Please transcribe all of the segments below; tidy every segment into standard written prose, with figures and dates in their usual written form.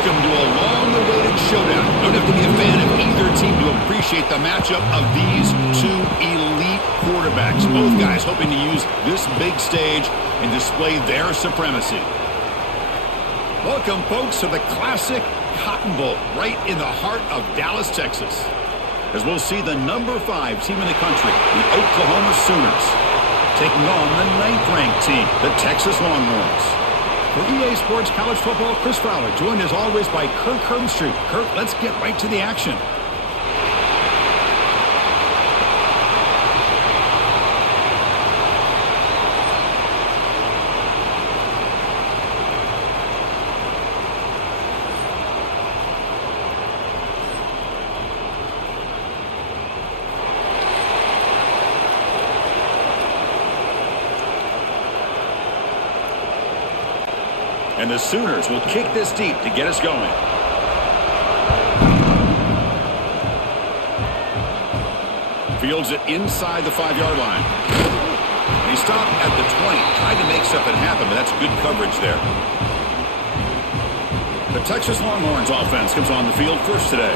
Welcome to a long-awaited showdown. You don't have to be a fan of either team to appreciate the matchup of these two elite quarterbacks. Both guys hoping to use this big stage and display their supremacy. Welcome, folks, to the classic Cotton Bowl right in the heart of Dallas, Texas. As we'll see the number 5 team in the country, the Oklahoma Sooners, taking on the 9th-ranked team, the Texas Longhorns. For EA Sports College Football, Chris Fowler, joined as always by Kirk Herbstreit. Kirk, let's get right to the action. And the Sooners will kick this deep to get us going. Fields it inside the 5-yard line. He stopped at the 20, tried to make something happen, but that's good coverage there. The Texas Longhorns offense comes on the field first today.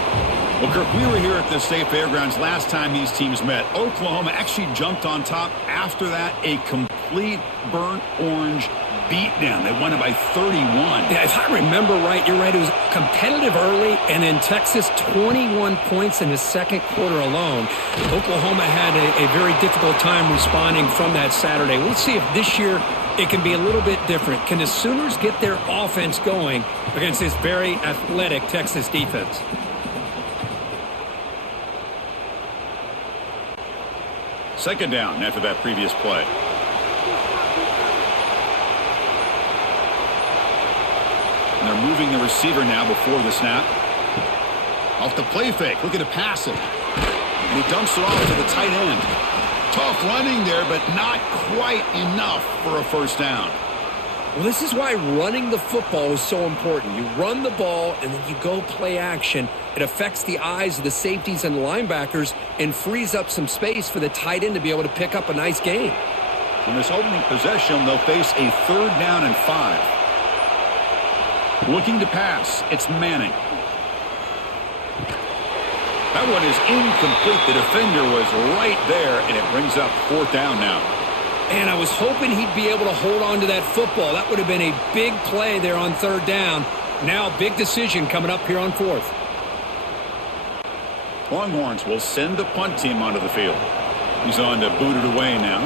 Well, Kirk, we were here at the State Fairgrounds last time these teams met. Oklahoma actually jumped on top. After that, a complete burnt orange beatdown. They won it by 31. Yeah, if I remember right, you're right. It was competitive early, and then Texas 21 points in the second quarter alone. Oklahoma had a very difficult time responding from that Saturday. We'll see if this year it can be a little bit different. Can the Sooners get their offense going against this very athletic Texas defense? Second down after that previous play. And they're moving the receiver now before the snap. Off the play fake, looking to pass it. And he dumps it off to the tight end. Tough running there, but not quite enough for a first down. Well, this is why running the football is so important. You run the ball, and then you go play action. It affects the eyes of the safeties and linebackers and frees up some space for the tight end to be able to pick up a nice gain. On this opening possession, they'll face a 3rd down and 5. Looking to pass, it's Manning. That one is incomplete. The defender was right there, and it brings up 4th down now. And I was hoping he'd be able to hold on to that football. That would have been a big play there on 3rd down. Now, big decision coming up here on 4th. Longhorns will send the punt team onto the field. He's on to boot it away now.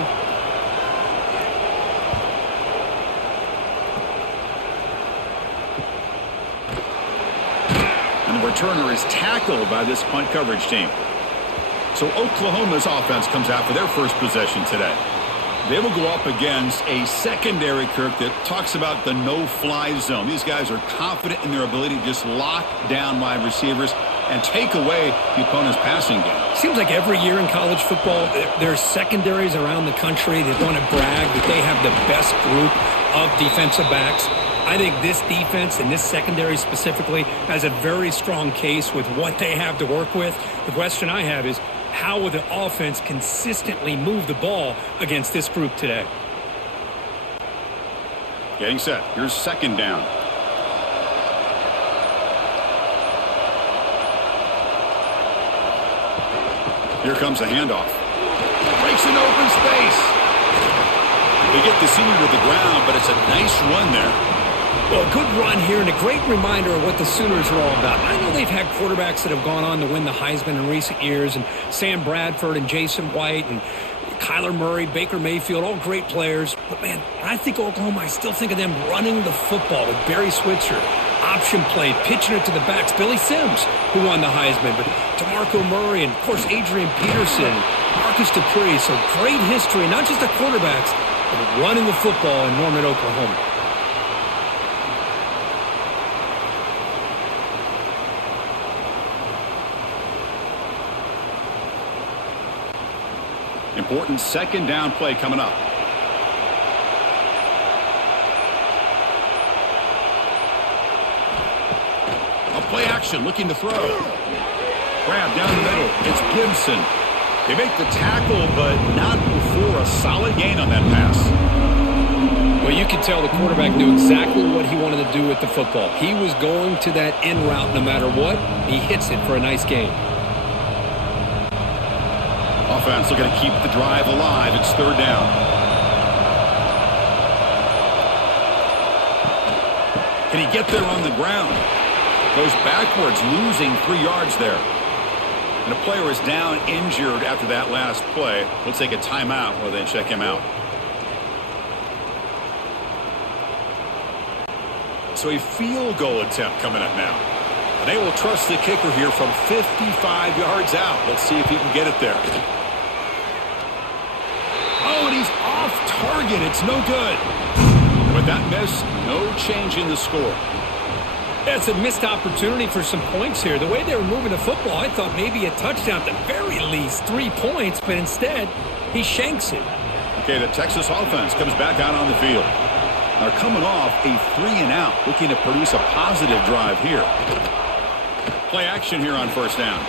And the returner is tackled by this punt coverage team. So Oklahoma's offense comes out for their first possession today. They will go up against a secondary, Kirk, that talks about the no-fly zone. These guys are confident in their ability to just lock down wide receivers and take away the opponent's passing game. Seems like every year in college football, there's secondaries around the country that want to brag that they have the best group of defensive backs. I think this defense and this secondary specifically has a very strong case with what they have to work with. The question I have is, how will the offense consistently move the ball against this group today? Getting set. Here's 2nd down. Here comes a handoff. Breaks an open space. They get the senior to the ground, but it's a nice run there. Well, a good run here and a great reminder of what the Sooners are all about. I know they've had quarterbacks that have gone on to win the Heisman in recent years, and Sam Bradford and Jason White and Kyler Murray, Baker Mayfield, all great players. But, man, when I think Oklahoma, I still think of them running the football with Barry Switzer, option play, pitching it to the backs. Billy Sims, who won the Heisman, but DeMarco Murray and, of course, Adrian Peterson, Marcus Dupree. So great history, not just the quarterbacks, but running the football in Norman, Oklahoma. Important 2nd down play coming up. A play action looking to throw. Grab down the middle. It's Gibson. They make the tackle, but not before a solid gain on that pass. Well, you can tell the quarterback knew exactly what he wanted to do with the football. He was going to that in route no matter what. He hits it for a nice gain. Offense looking to keep the drive alive. It's third down. Can he get there on the ground? Goes backwards, losing 3 yards there. And a player is down injured after that last play. We'll take a timeout while they check him out. So a field goal attempt coming up now. And they will trust the kicker here from 55 yards out. Let's see if he can get it there. Oh, and he's off target. It's no good. With that miss, no change in the score. That's a missed opportunity for some points here. The way they were moving the football, I thought maybe a touchdown, at the very least 3 points, but instead, he shanks it. Okay, the Texas offense comes back out on the field. They're coming off a 3-and-out, looking to produce a positive drive here. Play action here on first down.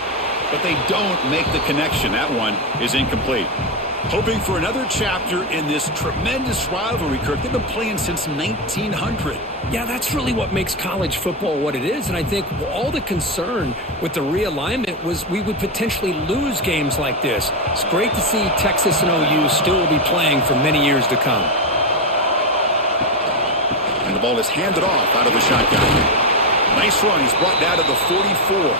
But they don't make the connection. That one is incomplete. Hoping for another chapter in this tremendous rivalry, Kirk. They've been playing since 1900. Yeah, that's really what makes college football what it is. And I think all the concern with the realignment was we would potentially lose games like this. It's great to see Texas and OU still be playing for many years to come. And the ball is handed off out of the shotgun. Nice run. He's brought down to the 44.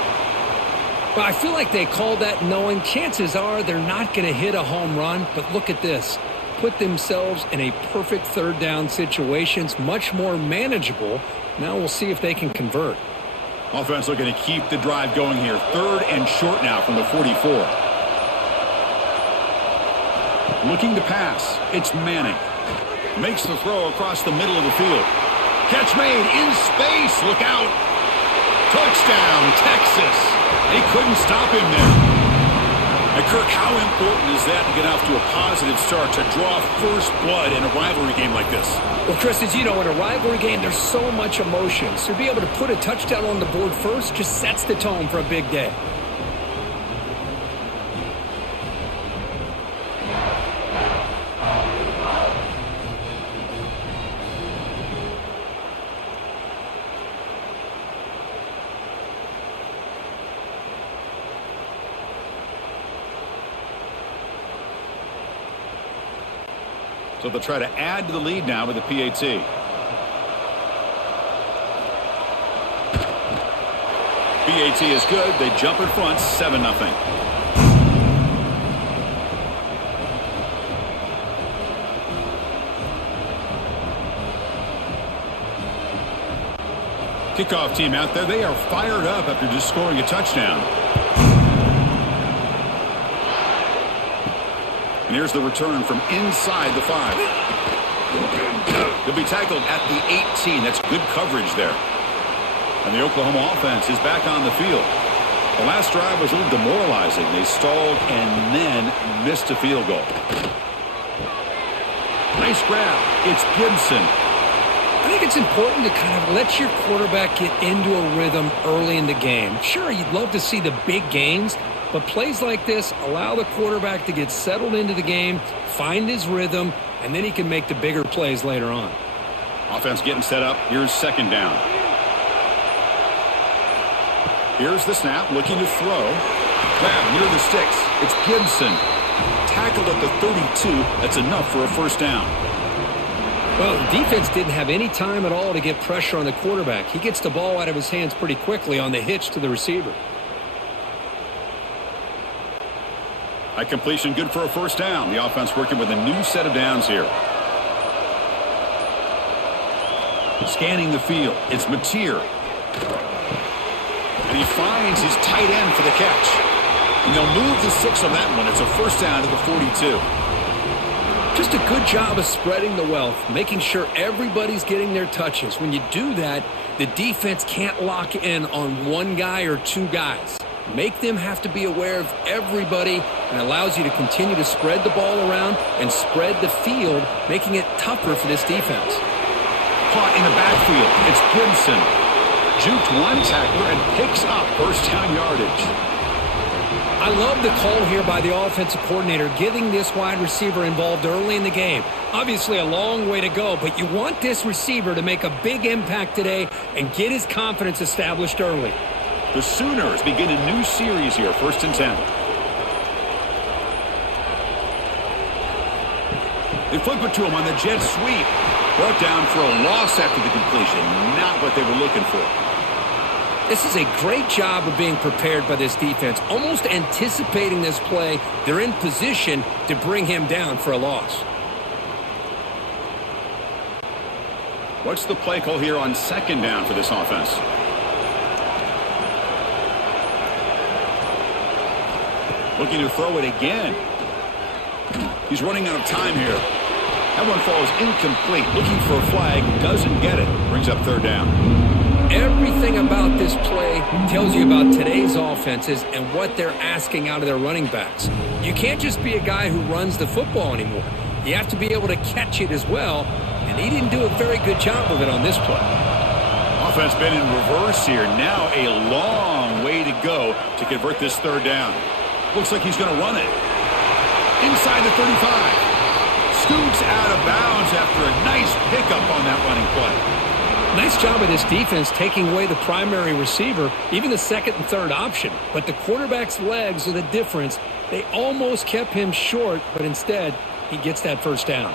But I feel like they called that knowing chances are they're not going to hit a home run. But look at this. Put themselves in a perfect third down situation. It's much more manageable. Now we'll see if they can convert. Offense looking to keep the drive going here. Third and short now from the 44. Looking to pass. It's Manning. Makes the throw across the middle of the field. Catch made in space. Look out. Touchdown, Texas. They couldn't stop him there. And Kirk, how important is that to get off to a positive start, to draw first blood in a rivalry game like this? Well, Chris, as you know, in a rivalry game, there's so much emotion. So to be able to put a touchdown on the board first just sets the tone for a big day. So they'll try to add to the lead now with the PAT. PAT is good. They jump in front, 7-0. Kickoff team out there. They are fired up after just scoring a touchdown. And here's the return from inside the 5. They'll be tackled at the 18. That's good coverage there. And the Oklahoma offense is back on the field. The last drive was a little demoralizing. They stalled and then missed a field goal. Nice grab. It's Gibson. I think it's important to kind of let your quarterback get into a rhythm early in the game. Sure, you'd love to see the big gains, but plays like this allow the quarterback to get settled into the game, find his rhythm, and then he can make the bigger plays later on. Offense getting set up. Here's second down. Here's the snap, looking to throw. Grab near the sticks. It's Gibson. Tackled at the 32. That's enough for a first down. Well, the defense didn't have any time at all to get pressure on the quarterback. He gets the ball out of his hands pretty quickly on the hitch to the receiver. High completion, good for a first down. The offense working with a new set of downs here. Scanning the field. It's Mateer. And he finds his tight end for the catch. And they'll move the 6 on that one. It's a first down to the 42. Just a good job of spreading the wealth, making sure everybody's getting their touches. When you do that, the defense can't lock in on one guy or two guys. Make them have to be aware of everybody, and allows you to continue to spread the ball around and spread the field, making it tougher for this defense. Caught in the backfield. It's Gibson. Juked one tackler and picks up first down yardage. I love the call here by the offensive coordinator, getting this wide receiver involved early in the game. Obviously a long way to go, but you want this receiver to make a big impact today and get his confidence established early. The Sooners begin a new series here, 1st and 10. They flip it to him on the jet sweep. Brought down for a loss after the completion. Not what they were looking for. This is a great job of being prepared by this defense, almost anticipating this play. They're in position to bring him down for a loss. What's the play call here on 2nd down for this offense? Looking to throw it again. He's running out of time here. That one falls incomplete. Looking for a flag. Doesn't get it. Brings up 3rd down. Everything about this play tells you about today's offenses and what they're asking out of their running backs. You can't just be a guy who runs the football anymore. You have to be able to catch it as well, and he didn't do a very good job of it on this play. Offense been in reverse here. Now a long way to go to convert this 3rd down. Looks like he's going to run it. Inside the 35. Scoots out of bounds after a nice pickup on that running play. Nice job of this defense taking away the primary receiver, even the 2nd and 3rd option. But the quarterback's legs are the difference. They almost kept him short, but instead, he gets that 1st down.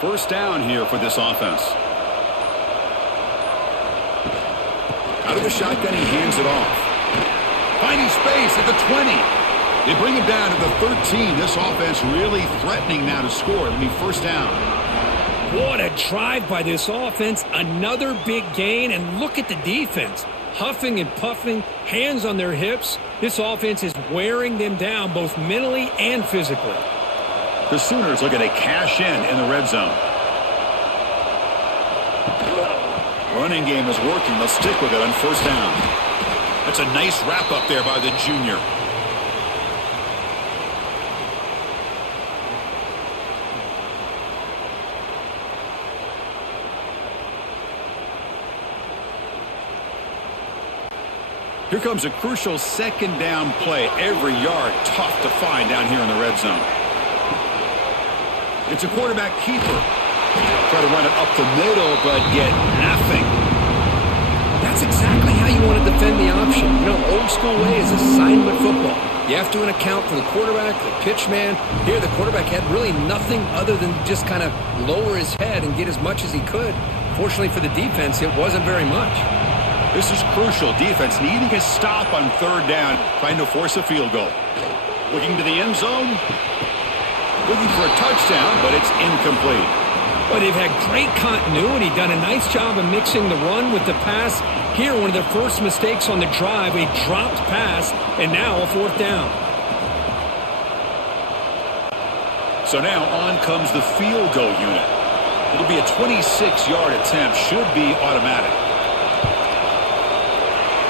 1st down here for this offense. Out of the shotgun, he hands it off. Finding space at the 20. They bring him down to the 13. This offense really threatening now to score. It'll be 1st down. What a drive by this offense. Another big gain, and look at the defense. Huffing and puffing, hands on their hips. This offense is wearing them down both mentally and physically. The Sooners looking to cash in the red zone. Running game is working. They'll stick with it on 1st down. That's a nice wrap up there by the junior. Here comes a crucial 2nd down play. Every yard tough to find down here in the red zone. It's a quarterback keeper. Try to run it up the middle, but get nothing. That's exactly how you want to defend the option. You know, old school way is assignment football. You have to account for the quarterback, the pitch man. Here, the quarterback had really nothing other than just kind of lower his head and get as much as he could. Fortunately for the defense, it wasn't very much. This is crucial. Defense needing a stop on 3rd down, trying to force a field goal. Looking to the end zone. Looking for a touchdown, but it's incomplete. But they've had great continuity, done a nice job of mixing the run with the pass. Here, one of their first mistakes on the drive, a dropped pass, and now a 4th down. So now on comes the field goal unit. It'll be a 26-yard attempt. Should be automatic.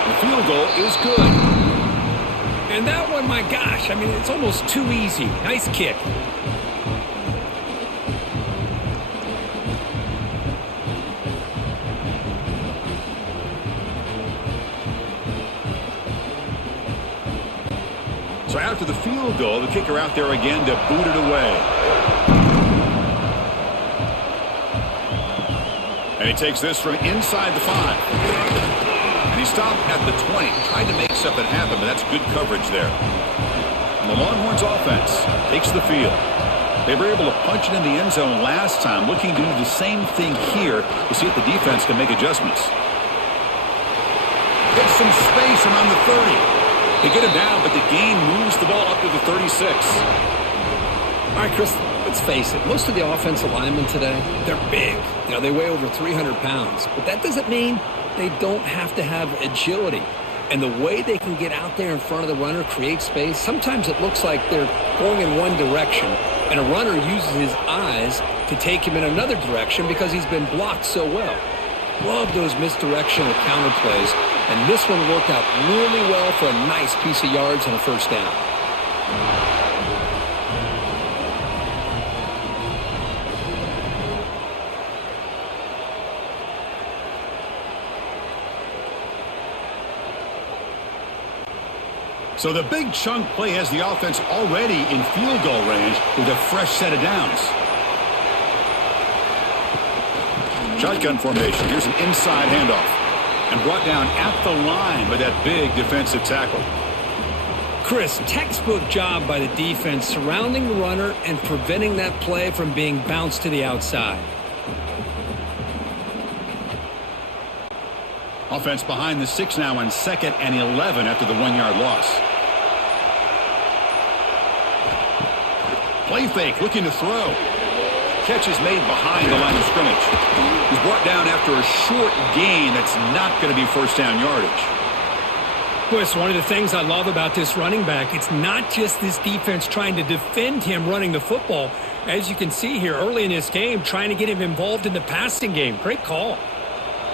The field goal is good. And that one, my gosh, I mean, it's almost too easy. Nice kick. So after the field goal, the kicker out there again to boot it away. And he takes this from inside the 5. He stopped at the 20, tried to make something happen, but that's good coverage there. And the Longhorns offense takes the field. They were able to punch it in the end zone last time, looking to do the same thing here to see if the defense can make adjustments. Gets some space around the 30. They get him down, but the gain moves the ball up to the 36. All right, Chris, let's face it. Most of the offensive linemen today, they're big. You know, they weigh over 300 pounds. But that doesn't mean they don't have to have agility. And the way they can get out there in front of the runner, create space, sometimes it looks like they're going in one direction, and a runner uses his eyes to take him in another direction because he's been blocked so well. Love those misdirectional counter plays, and this one worked out really well for a nice piece of yards and a 1st down. So the big chunk play has the offense already in field goal range with a fresh set of downs. Shotgun formation. Here's an inside handoff. And brought down at the line by that big defensive tackle. Chris, textbook job by the defense surrounding the runner and preventing that play from being bounced to the outside. Offense behind the 6 now on 2nd and 11 after the 1-yard loss. Play fake, looking to throw. Catch is made behind the line of scrimmage. He's brought down after a short gain that's not going to be first down yardage. Chris, one of the things I love about this running back, it's not just this defense trying to defend him running the football. As you can see here early in this game, trying to get him involved in the passing game. Great call.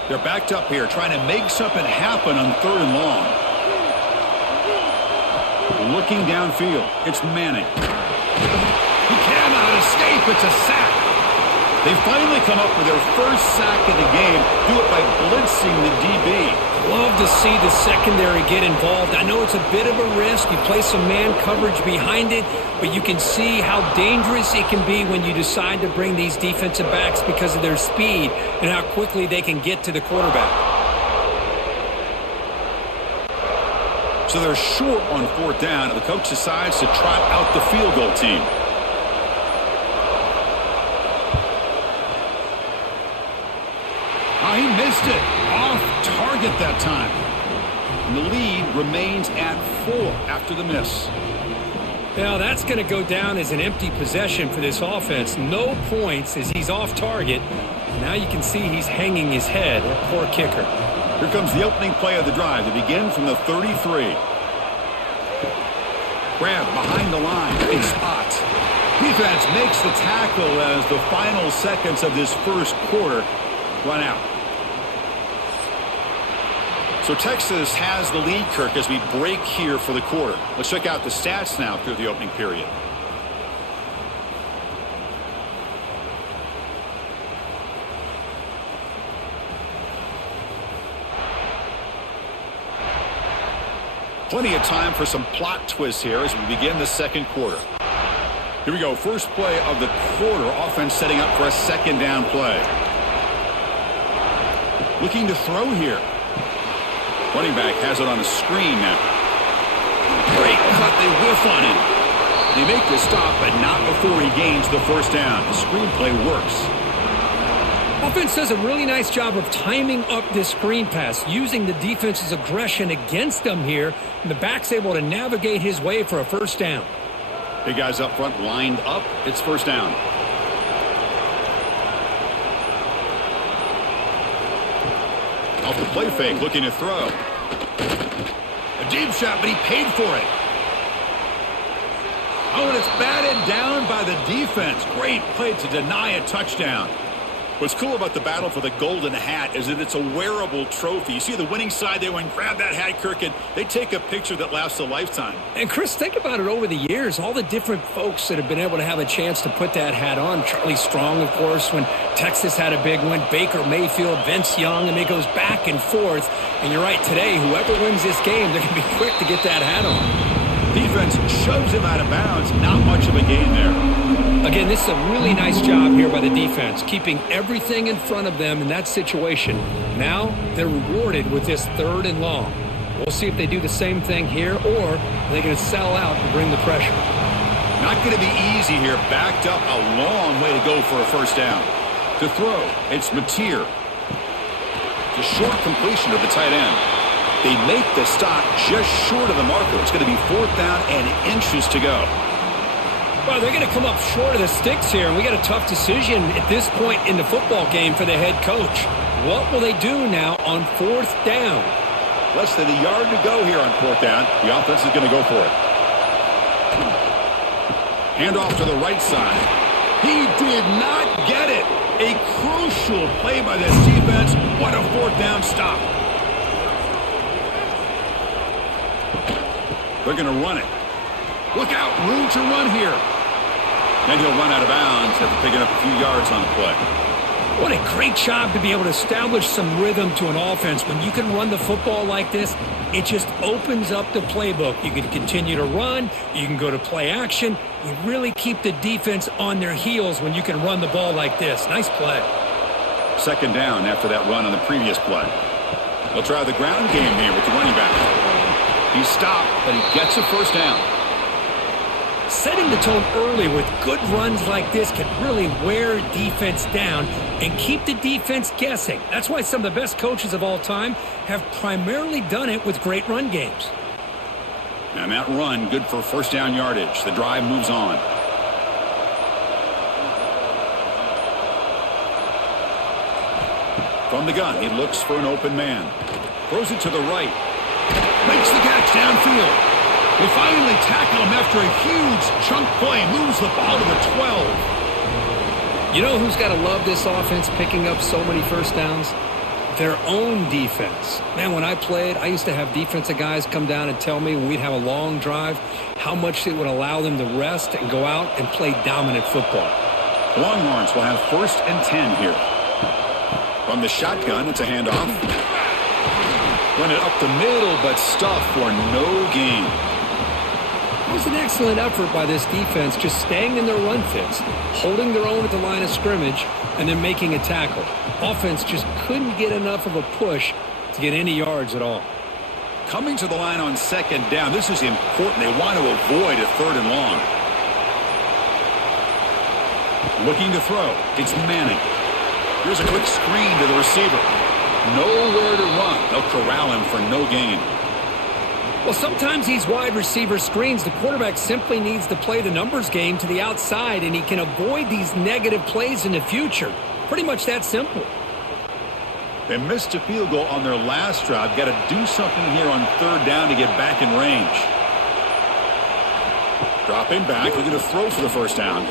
They're backed up here, trying to make something happen on 3rd and long. Looking downfield. It's Manning. He cannot escape. It's a sack. They finally come up with their first sack of the game. Do it by blitzing the DB. Love to see the secondary get involved. I know it's a bit of a risk. You play some man coverage behind it, but you can see how dangerous it can be when you decide to bring these defensive backs because of their speed and how quickly they can get to the quarterback. So they're short on 4th down, and the coach decides to trot out the field goal team. Oh, he missed it. Off target that time. And the lead remains at 4 after the miss. Now that's going to go down as an empty possession for this offense. No points as he's off target. Now you can see he's hanging his head. A poor kicker. Here comes the opening play of the drive to begin from the 33. Grab behind the line. Big spot. Defense makes the tackle as the final seconds of this first quarter run out. So Texas has the lead, Kirk, as we break here for the quarter. Let's check out the stats now through the opening period. Plenty of time for some plot twists here as we begin the second quarter. Here we go. First play of the quarter. Offense setting up for a 2nd down play. Looking to throw here. Running back has it on a screen now. Great cut. They whiff on him. They make the stop, but not before he gains the first down. The screenplay works. Offense does a really nice job of timing up this screen pass, using the defense's aggression against them here, and the back's able to navigate his way for a first down. Big guys up front lined up. It's first down. Off the play fake, looking to throw. A deep shot, but he paid for it. Oh, and it's batted down by the defense. Great play to deny a touchdown. What's cool about the battle for the golden hat is that it's a wearable trophy. You see the winning side, they went and grab that hat, Kirk, and they take a picture that lasts a lifetime. And Chris, think about it over the years, all the different folks that have been able to have a chance to put that hat on. Charlie Strong, of course, when Texas had a big win. Baker Mayfield, Vince Young, and it goes back and forth. And you're right, today, whoever wins this game, they're going to be quick to get that hat on. Defense shoves him out of bounds. Not much of a gain there. Again, this is a really nice job here by the defense, keeping everything in front of them in that situation. Now they're rewarded with this 3rd and long. We'll see if they do the same thing here, or are they going to settle out and bring the pressure. Not going to be easy here. Backed up a long way to go for a first down. To throw, it's Mateer. The short completion of the tight end. They make the stop just short of the marker. It's going to be 4th down and inches to go. Well, they're going to come up short of the sticks here, and we got a tough decision at this point in the football game for the head coach. What will they do now on 4th down? Less than a yard to go here on 4th down. The offense is going to go for it. Handoff to the right side. He did not get it. A crucial play by this defense. What a 4th down stop. They're going to run it. Look out, room to run here. Then he'll run out of bounds after picking up a few yards on the play. What a great job to be able to establish some rhythm to an offense. When you can run the football like this, it just opens up the playbook. You can continue to run. You can go to play action. You really keep the defense on their heels when you can run the ball like this. Nice play. Second down after that run on the previous play. They'll try the ground game here with the running back. He's stopped, but he gets a first down. Setting the tone early with good runs like this can really wear defense down and keep the defense guessing. That's why some of the best coaches of all time have primarily done it with great run games. And that run, good for first down yardage. The drive moves on. From the gun, he looks for an open man. Throws it to the right. Makes the catch downfield. They finally tackle him after a huge chunk play. Moves the ball to the 12. You know who's got to love this offense picking up so many first downs? Their own defense. Man, when I played, I used to have defensive guys come down and tell me when we'd have a long drive how much it would allow them to rest and go out and play dominant football. Longhorns will have 1st and 10 here. From the shotgun, it's a handoff. Run it up the middle, but stuffed for no gain. It was an excellent effort by this defense, just staying in their run fits, holding their own at the line of scrimmage, and then making a tackle. Offense just couldn't get enough of a push to get any yards at all. Coming to the line on 2nd down, this is important. They want to avoid a 3rd and long. Looking to throw. It's Manning. Here's a quick screen to the receiver. Nowhere to run. They'll corral him for no gain. Well, sometimes these wide receiver screens, the quarterback simply needs to play the numbers game to the outside, and he can avoid these negative plays in the future. Pretty much that simple. They missed a field goal on their last drive. Got to do something here on 3rd down to get back in range. Dropping back, looking to throw for the first down.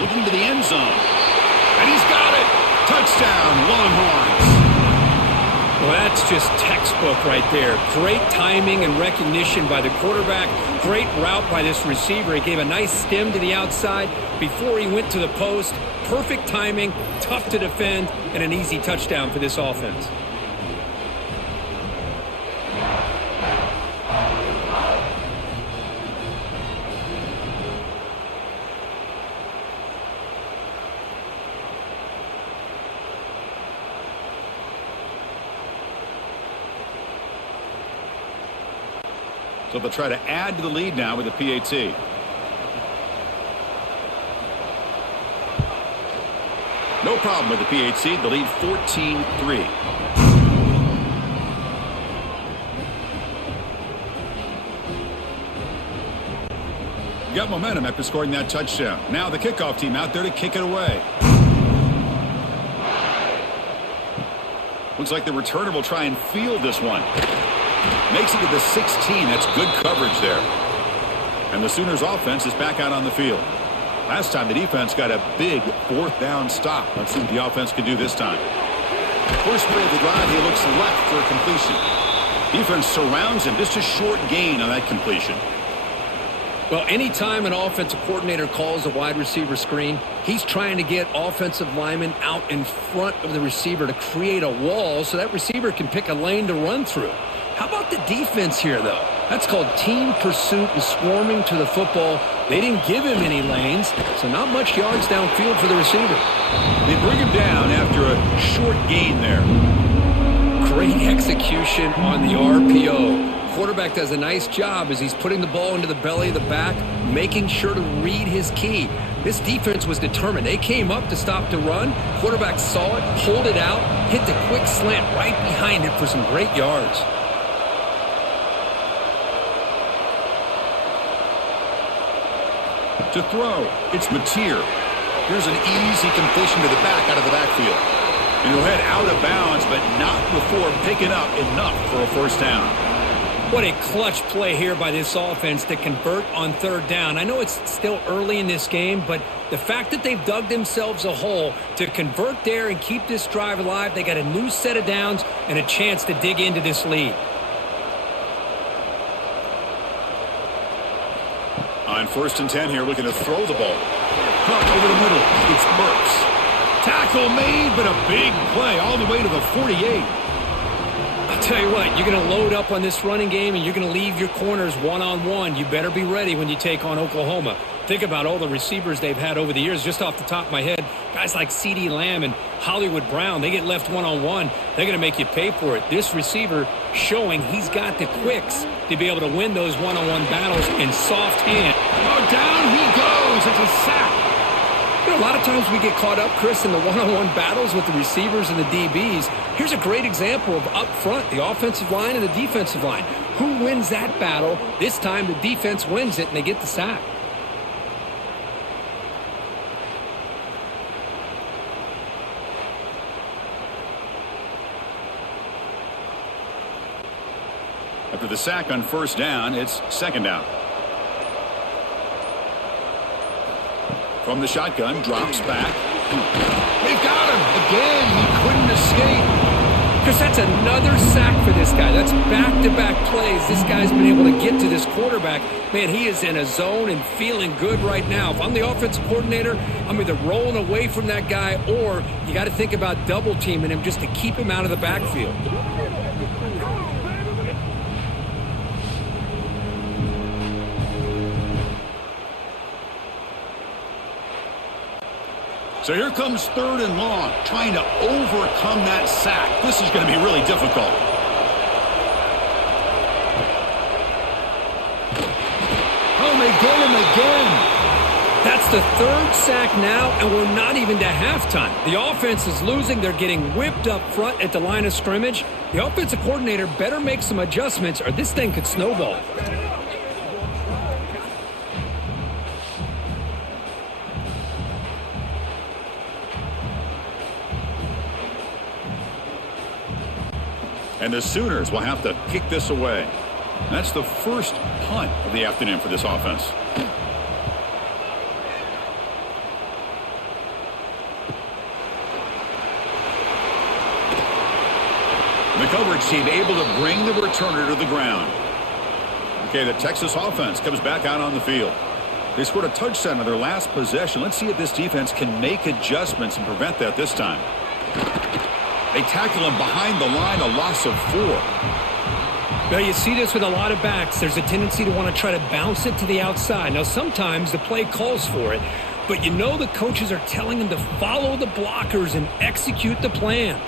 Looking to the end zone. And he's got it. Touchdown, Longhorns. Well, that's just textbook right there. Great timing and recognition by the quarterback. Great route by this receiver. He gave a nice stem to the outside before he went to the post. Perfect timing, tough to defend, and an easy touchdown for this offense. So they'll try to add to the lead now with the PAT. No problem with the PAT. The lead 14-3. Got momentum after scoring that touchdown. Now the kickoff team out there to kick it away. Looks like the returner will try and field this one. Makes it to the 16. That's good coverage there. And the Sooners offense is back out on the field. Last time the defense got a big 4th down stop. Let's see what the offense can do this time. First play of the drive, he looks left for a completion. Defense surrounds him. Just a short gain on that completion. Well, anytime an offensive coordinator calls a wide receiver screen, he's trying to get offensive linemen out in front of the receiver to create a wall so that receiver can pick a lane to run through. How about the defense here, though? That's called team pursuit and swarming to the football. They didn't give him any lanes, so not much yards downfield for the receiver. They bring him down after a short gain there. Great execution on the RPO. Quarterback does a nice job as he's putting the ball into the belly of the back, making sure to read his key. This defense was determined. They came up to stop the run. Quarterback saw it, pulled it out, hit the quick slant right behind it for some great yards. To throw, it's Mateer. Here's an easy completion to the back out of the backfield. And he'll head out of bounds, but not before picking up enough for a first down. What a clutch play here by this offense to convert on 3rd down. I know it's still early in this game, but the fact that they've dug themselves a hole to convert there and keep this drive alive, they got a new set of downs and a chance to dig into this lead. On 1st and 10 here, looking to throw the ball. Cut over the middle. It's Burks. Tackle made, but a big play all the way to the 48. I'll tell you what, you're going to load up on this running game and you're going to leave your corners one-on-one. You better be ready when you take on Oklahoma. Think about all the receivers they've had over the years. Just off the top of my head, guys like CeeDee Lamb and Hollywood Brown, they get left one-on-one. They're going to make you pay for it. This receiver showing he's got the quicks to be able to win those one-on-one battles in soft hand. Oh, down he goes. It's a sack. You know, a lot of times we get caught up, Chris, in the one-on-one battles with the receivers and the DBs. Here's a great example of up front, the offensive line and the defensive line. Who wins that battle? This time the defense wins it and they get the sack. After the sack on first down, it's second down. From the shotgun, drops back. They've got him again. He couldn't escape. Because that's another sack for this guy. That's back-to-back plays. This guy's been able to get to this quarterback. Man, he is in a zone and feeling good right now. If I'm the offensive coordinator, I'm either rolling away from that guy or you got to think about double-teaming him just to keep him out of the backfield. So here comes third and long, trying to overcome that sack. This is going to be really difficult. Oh, they get him again. That's the third sack now, and we're not even to halftime. The offense is losing. They're getting whipped up front at the line of scrimmage. The offensive coordinator better make some adjustments or this thing could snowball. And the Sooners will have to kick this away. That's the first punt of the afternoon for this offense. The coverage team able to bring the returner to the ground. Okay, the Texas offense comes back out on the field. They scored a touchdown on their last possession. Let's see if this defense can make adjustments and prevent that this time. They tackle him behind the line, a loss of 4. Now, you see this with a lot of backs. There's a tendency to want to try to bounce it to the outside. Now, sometimes the play calls for it, but you know the coaches are telling them to follow the blockers and execute the plan.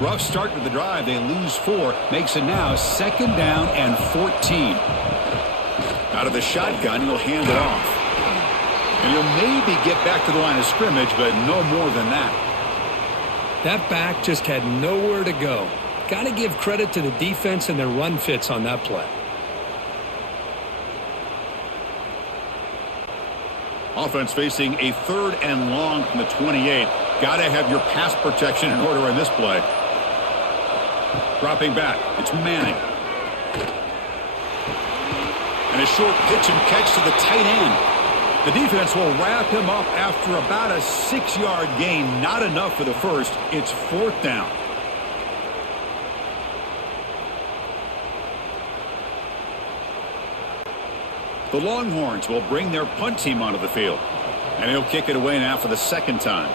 Rough start to the drive. They lose 4. Makes it now second down and 14. Out of the shotgun, he'll hand it off. And he'll maybe get back to the line of scrimmage, but no more than that. That back just had nowhere to go. Got to give credit to the defense and their run fits on that play. Offense facing a third and long from the 28. Got to have your pass protection in order in this play. Dropping back, it's Manning. And a short pitch and catch to the tight end. The defense will wrap him up after about a 6-yard gain. Not enough for the first. It's fourth down. The Longhorns will bring their punt team onto the field. And he'll kick it away now for the second time.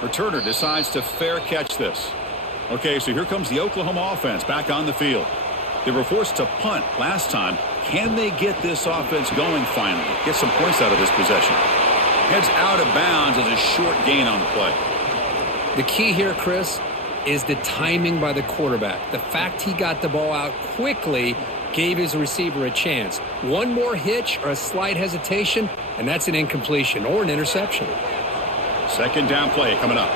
Returner decides to fair catch this. Okay, so here comes the Oklahoma offense back on the field. They were forced to punt last time. Can they get this offense going finally? Get some points out of this possession. Heads out of bounds as a short gain on the play. The key here, Chris, is the timing by the quarterback. The fact he got the ball out quickly gave his receiver a chance. One more hitch or a slight hesitation, and that's an incompletion or an interception. Second down play coming up.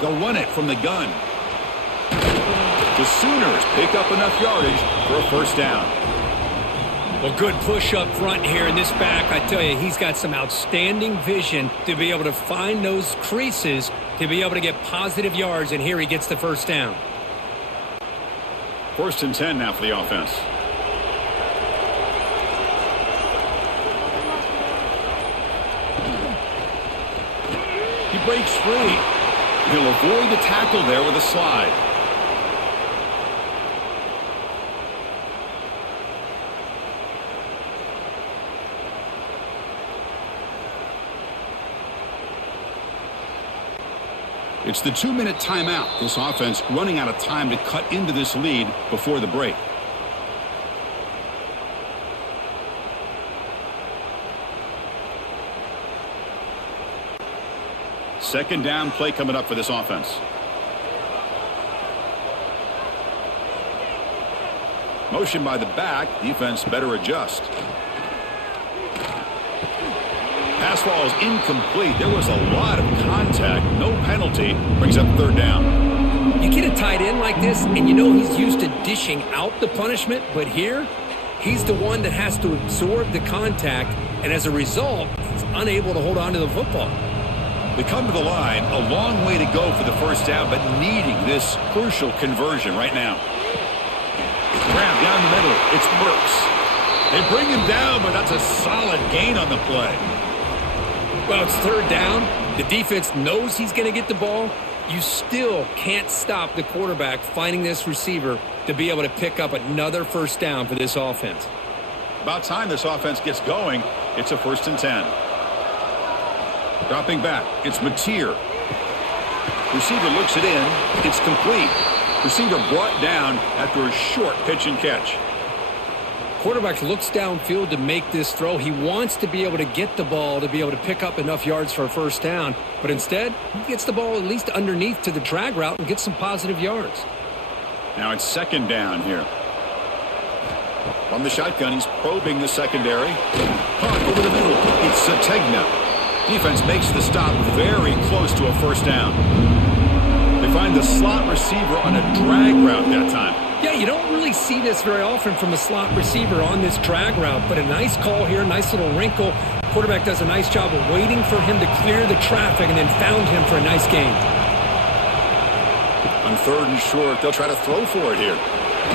They'll run it from the gun. The Sooners pick up enough yardage for a first down. Well, good push up front here in this back. I tell you, he's got some outstanding vision to be able to find those creases to be able to get positive yards, and here he gets the first down. First and 10 now for the offense. He breaks free. He'll avoid the tackle there with a slide. It's the 2-minute timeout. This offense running out of time to cut into this lead before the break. Second down play coming up for this offense. Motion by the back. Defense better adjust. Pass ball is incomplete. There was a lot of contact. No penalty. Brings up third down. You get a tight end like this, and you know he's used to dishing out the punishment, but here, he's the one that has to absorb the contact, and as a result, he's unable to hold on to the football. They come to the line, a long way to go for the first down, but needing this crucial conversion right now. Grab down the middle. It's Burks. They bring him down, but that's a solid gain on the play. Well, it's third down. The defense knows he's going to get the ball. You still can't stop the quarterback finding this receiver to be able to pick up another first down for this offense. About time this offense gets going. It's a 1st and 10. Dropping back, it's Mateer. Receiver looks it in. It's complete. Receiver brought down after a short pitch and catch. Quarterback looks downfield to make this throw. He wants to be able to get the ball to be able to pick up enough yards for a first down. But instead, he gets the ball at least underneath to the drag route and gets some positive yards. Now it's second down here. From the shotgun, he's probing the secondary. Caught over the middle. It's Sategna. Defense makes the stop very close to a first down. They find the slot receiver on a drag route that time. Yeah, you don't really see this very often from a slot receiver on this drag route, but a nice call here, nice little wrinkle. Quarterback does a nice job of waiting for him to clear the traffic and then found him for a nice gain. On 3rd and short, they'll try to throw for it here.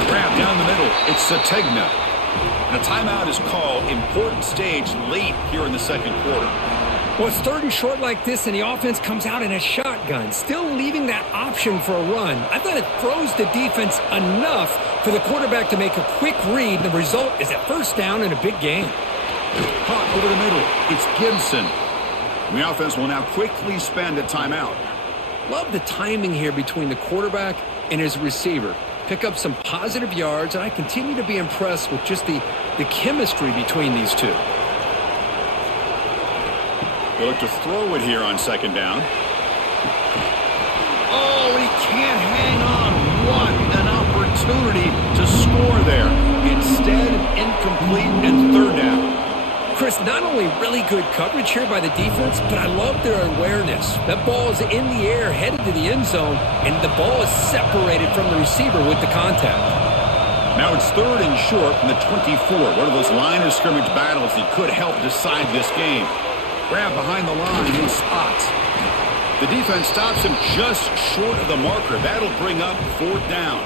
Grab down the middle. It's Sategna. And a timeout is called. Important stage late here in the second quarter. Well, it's 3rd and short like this, and the offense comes out in a shotgun, still leaving that option for a run. I thought it throws the defense enough for the quarterback to make a quick read, and the result is a first down and a big gain. Caught over the middle. It's Gibson. And the offense will now quickly spend a timeout. Love the timing here between the quarterback and his receiver. Pick up some positive yards, and I continue to be impressed with just the chemistry between these two. They look to throw it here on second down. Oh, he can't hang on. What an opportunity to score there. Instead, incomplete and third down. Chris, not only really good coverage here by the defense, but I love their awareness. That ball is in the air, headed to the end zone, and the ball is separated from the receiver with the contact. Now it's 3rd and short from the 24. One of those line of scrimmage battles that could help decide this game. Grab behind the line in spots. The defense stops him just short of the marker. That'll bring up 4th down.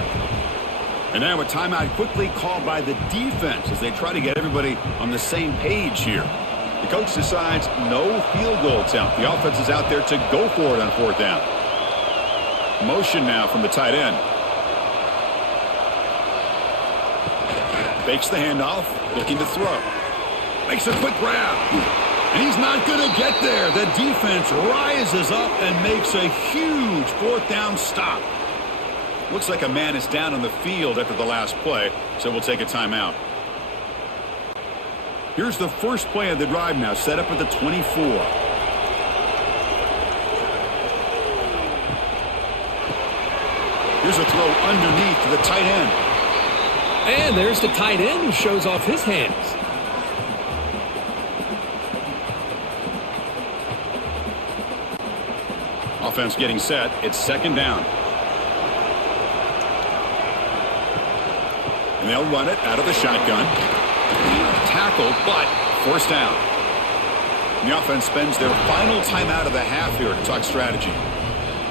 And now a timeout quickly called by the defense as they try to get everybody on the same page here. The coach decides no field goal attempt. The offense is out there to go for it on 4th down. Motion now from the tight end. Fakes the handoff, looking to throw. Makes a quick grab. And he's not going to get there. The defense rises up and makes a huge 4th down stop. Looks like a man is down on the field after the last play, so we'll take a timeout. Here's the first play of the drive now, set up at the 24. Here's a throw underneath to the tight end. And there's the tight end who shows off his hands. Offense getting set. It's second down. And they'll run it out of the shotgun. Tackled, but first down. And the offense spends their final timeout of the half here to talk strategy.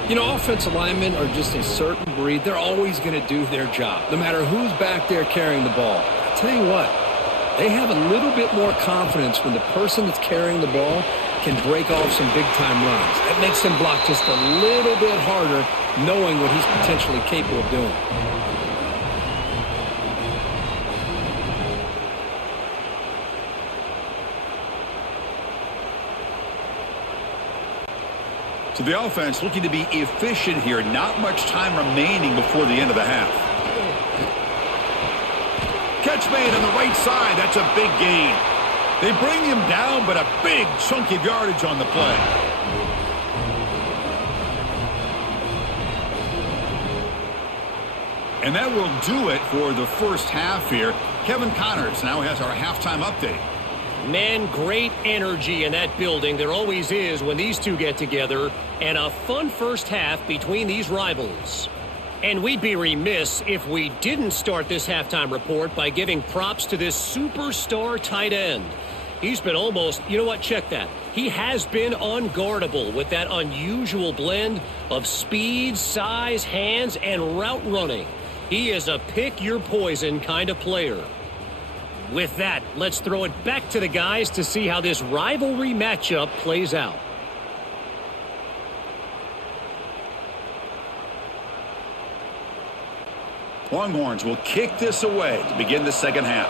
You know, offensive linemen are just a certain breed. They're always going to do their job, no matter who's back there carrying the ball. I'll tell you what, they have a little bit more confidence when the person that's carrying the ball can break off some big-time runs. That makes them block just a little bit harder, knowing what he's potentially capable of doing. So the offense looking to be efficient here. Not much time remaining before the end of the half. Catch made on the right side. That's a big gain. They bring him down, but a big chunk of yardage on the play. And that will do it for the first half here. Kevin Connors now has our halftime update. Man, great energy in that building. There always is when these two get together. And a fun first half between these rivals. And we'd be remiss if we didn't start this halftime report by giving props to this superstar tight end. He's been almost, you know what, check that. He has been unguardable with that unusual blend of speed, size, hands, and route running. He is a pick-your-poison kind of player. With that, let's throw it back to the guys to see how this rivalry matchup plays out. Longhorns will kick this away to begin the second half.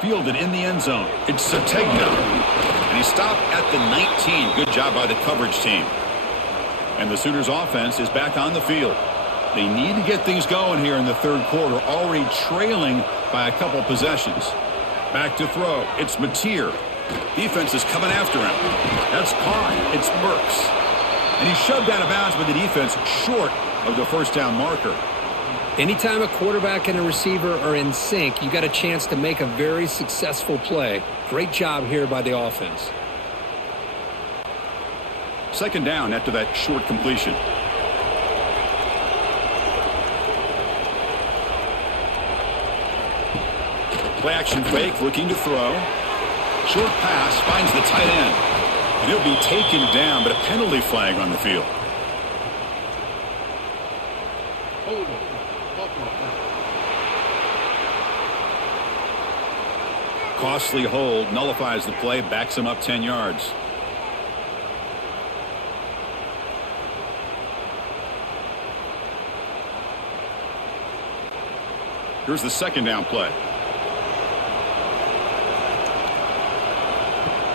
Fielded in the end zone. It's Sategna. And he stopped at the 19. Good job by the coverage team. And the Sooners offense is back on the field. They need to get things going here in the third quarter, already trailing by a couple possessions. Back to throw. It's Mateer. Defense is coming after him. That's caught. It's Burks. And he's shoved out of bounds by the defense short of the first down marker. Anytime a quarterback and a receiver are in sync, you got a chance to make a very successful play. Great job here by the offense. Second down after that short completion. Play action fake, looking to throw. Short pass finds the tight end. And he'll be taken down, but a penalty flag on the field. Costly hold, nullifies the play, backs him up 10 yards. Here's the second down play.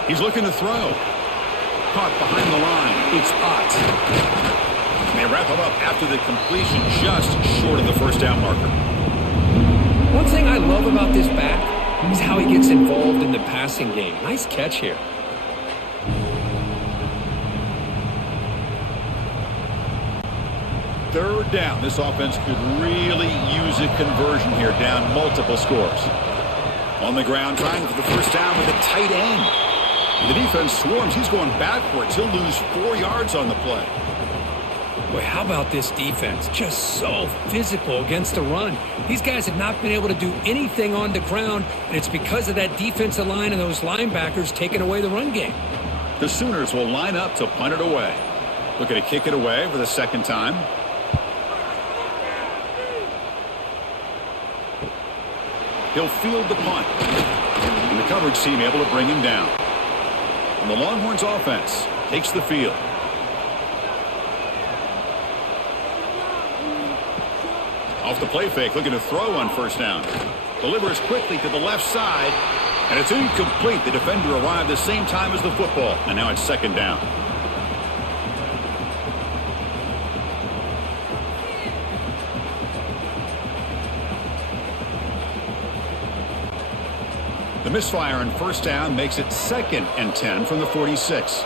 He's looking to throw. Caught behind the line. It's Ott. And they wrap him up after the completion, just short of the first down marker. One thing I love about this back is how he gets involved in the passing game. Nice catch here. Third down. This offense could really use a conversion here, down multiple scores. On the ground, trying for the first down with a tight end. The defense swarms. He's going backwards. He'll lose 4 yards on the play. Boy, how about this defense? Just so physical against the run. These guys have not been able to do anything on the ground, and it's because of that defensive line and those linebackers taking away the run game. The Sooners will line up to punt it away. Looking to kick it away for the second time. He'll field the punt. And the coverage team able to bring him down. And the Longhorns offense takes the field. Off the play fake, looking to throw on first down. Delivers quickly to the left side, and it's incomplete. The defender arrived the same time as the football, and now it's second down. The misfire on first down makes it 2nd and 10 from the 46.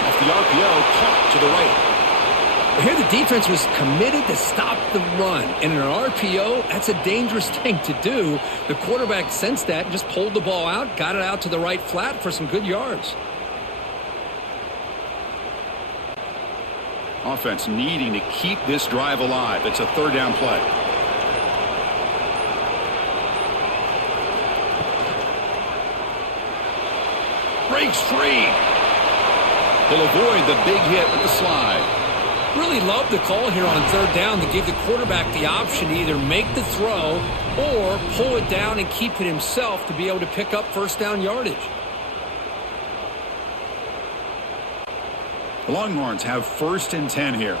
Off the RPO, caught to the right. Here the defense was committed to stop the run. And in an RPO, that's a dangerous thing to do. The quarterback sensed that and just pulled the ball out, got it out to the right flat for some good yards. Offense needing to keep this drive alive. It's a third down play. Breaks free. He'll avoid the big hit with the slide. Really love the call here on third down to give the quarterback the option to either make the throw or pull it down and keep it himself to be able to pick up first down yardage. The Longhorns have 1st and 10 here.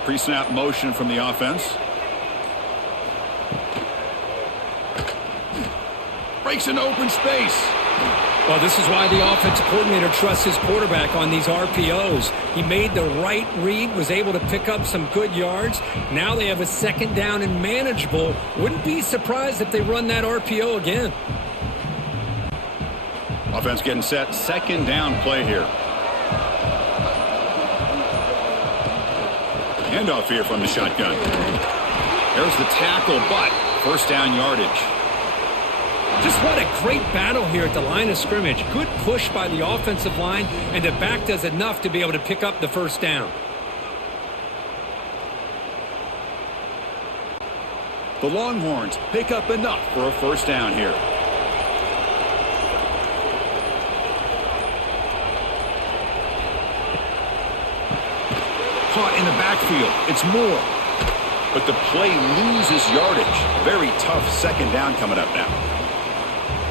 Pre-snap motion from the offense. Breaks into open space. Well, this is why the offensive coordinator trusts his quarterback on these RPOs. He made the right read, was able to pick up some good yards. Now they have a second down and manageable. Wouldn't be surprised if they run that RPO again. Offense getting set. Second down play here. Handoff here from the shotgun. There's the tackle, but first down yardage. Just what a great battle here at the line of scrimmage. Good push by the offensive line, and the back does enough to be able to pick up the first down. The Longhorns pick up enough for a first down here. Caught in the backfield. It's Moore. But the play loses yardage. Very tough second down coming up now.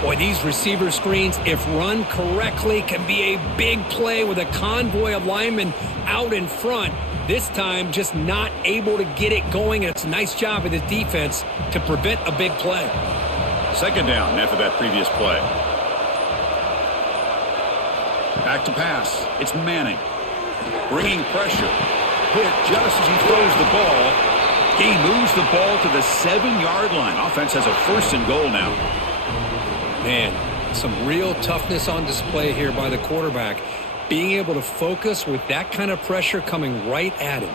Boy, these receiver screens, if run correctly, can be a big play with a convoy of linemen out in front. This time, just not able to get it going. It's a nice job of the defense to prevent a big play. Second down after that previous play. Back to pass. It's Manning. Bringing pressure. Hit just as he throws the ball. He moves the ball to the 7-yard line. Offense has a first and goal now. Man, some real toughness on display here by the quarterback. Being able to focus with that kind of pressure coming right at him.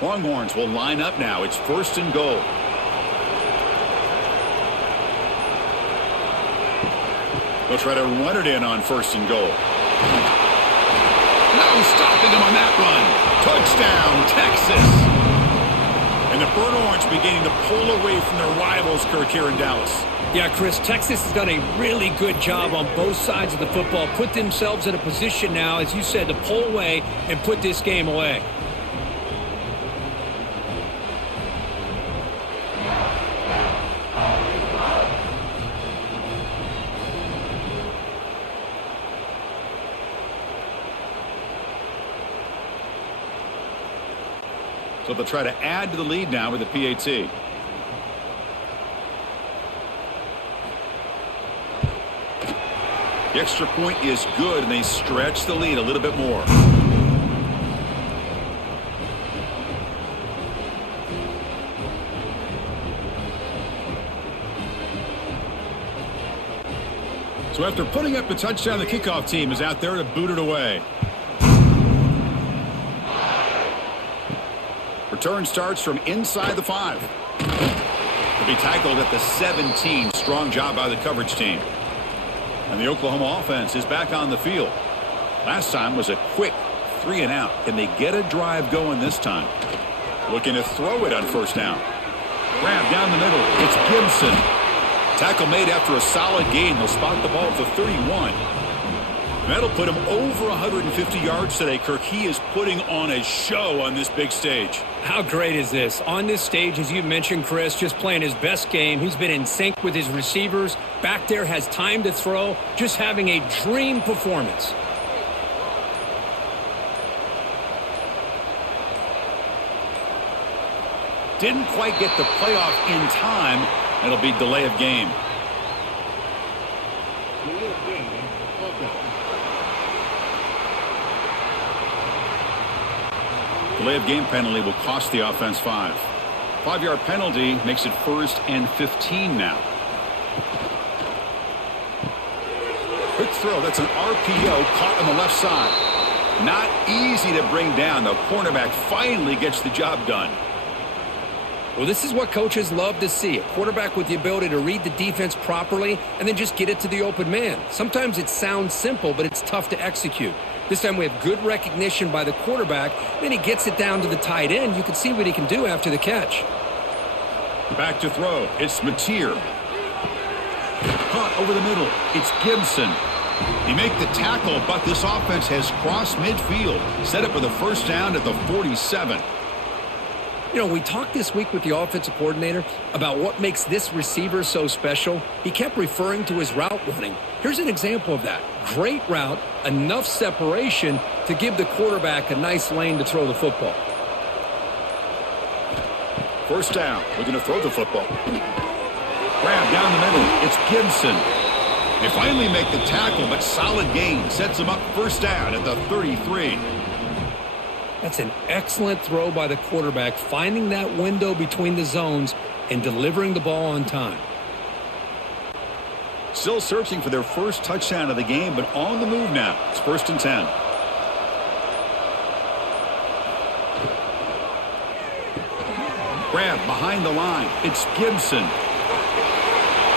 Longhorns will line up now. It's first and goal. They'll try to run it in on first and goal. No stopping him on that run. Touchdown, Texas. And the Burnt Orange beginning to pull away from their rivals, Kirk, here in Dallas. Yeah, Chris, Texas has done a really good job on both sides of the football. Put themselves in a position now, as you said, to pull away and put this game away. So they'll try to add to the lead now with the PAT. The extra point is good, and they stretch the lead a little bit more. So after putting up the touchdown, the kickoff team is out there to boot it away. Return starts from inside the 5. He'll be tackled at the 17. Strong job by the coverage team. And the Oklahoma offense is back on the field. Last time was a quick 3 and out. Can they get a drive going this time? Looking to throw it on first down. Grab down the middle. It's Gibson. Tackle made after a solid gain. They'll spot the ball at the 31. That'll put him over 150 yards today, Kirk. He is putting on a show on this big stage. How great is this? On this stage, as you mentioned, Chris, just playing his best game. He's been in sync with his receivers. Back there, has time to throw. Just having a dream performance. Didn't quite get the playoff in time. It'll be delay of game. Delay of game penalty will cost the offense 5. 5-yard penalty makes it 1st and 15 now. Quick throw. That's an RPO caught on the left side. Not easy to bring down. The cornerback finally gets the job done. Well, this is what coaches love to see. A quarterback with the ability to read the defense properly and then just get it to the open man. Sometimes it sounds simple, but it's tough to execute. This time we have good recognition by the quarterback. Then he gets it down to the tight end. You can see what he can do after the catch. Back to throw. It's Mateer. Caught over the middle. It's Gibson. He make the tackle, but this offense has crossed midfield. Set up for the first down at the 47. You know, we talked this week with the offensive coordinator about what makes this receiver so special. He kept referring to his route running. Here's an example of that. Great route, enough separation to give the quarterback a nice lane to throw the football. First down, looking to throw the football. Grab down the middle, it's Gibson. They finally make the tackle, but solid gain sets them up first down at the 33. That's an excellent throw by the quarterback, finding that window between the zones and delivering the ball on time. Still searching for their first touchdown of the game, but on the move now. It's 1st and 10. Grab behind the line. It's Gibson.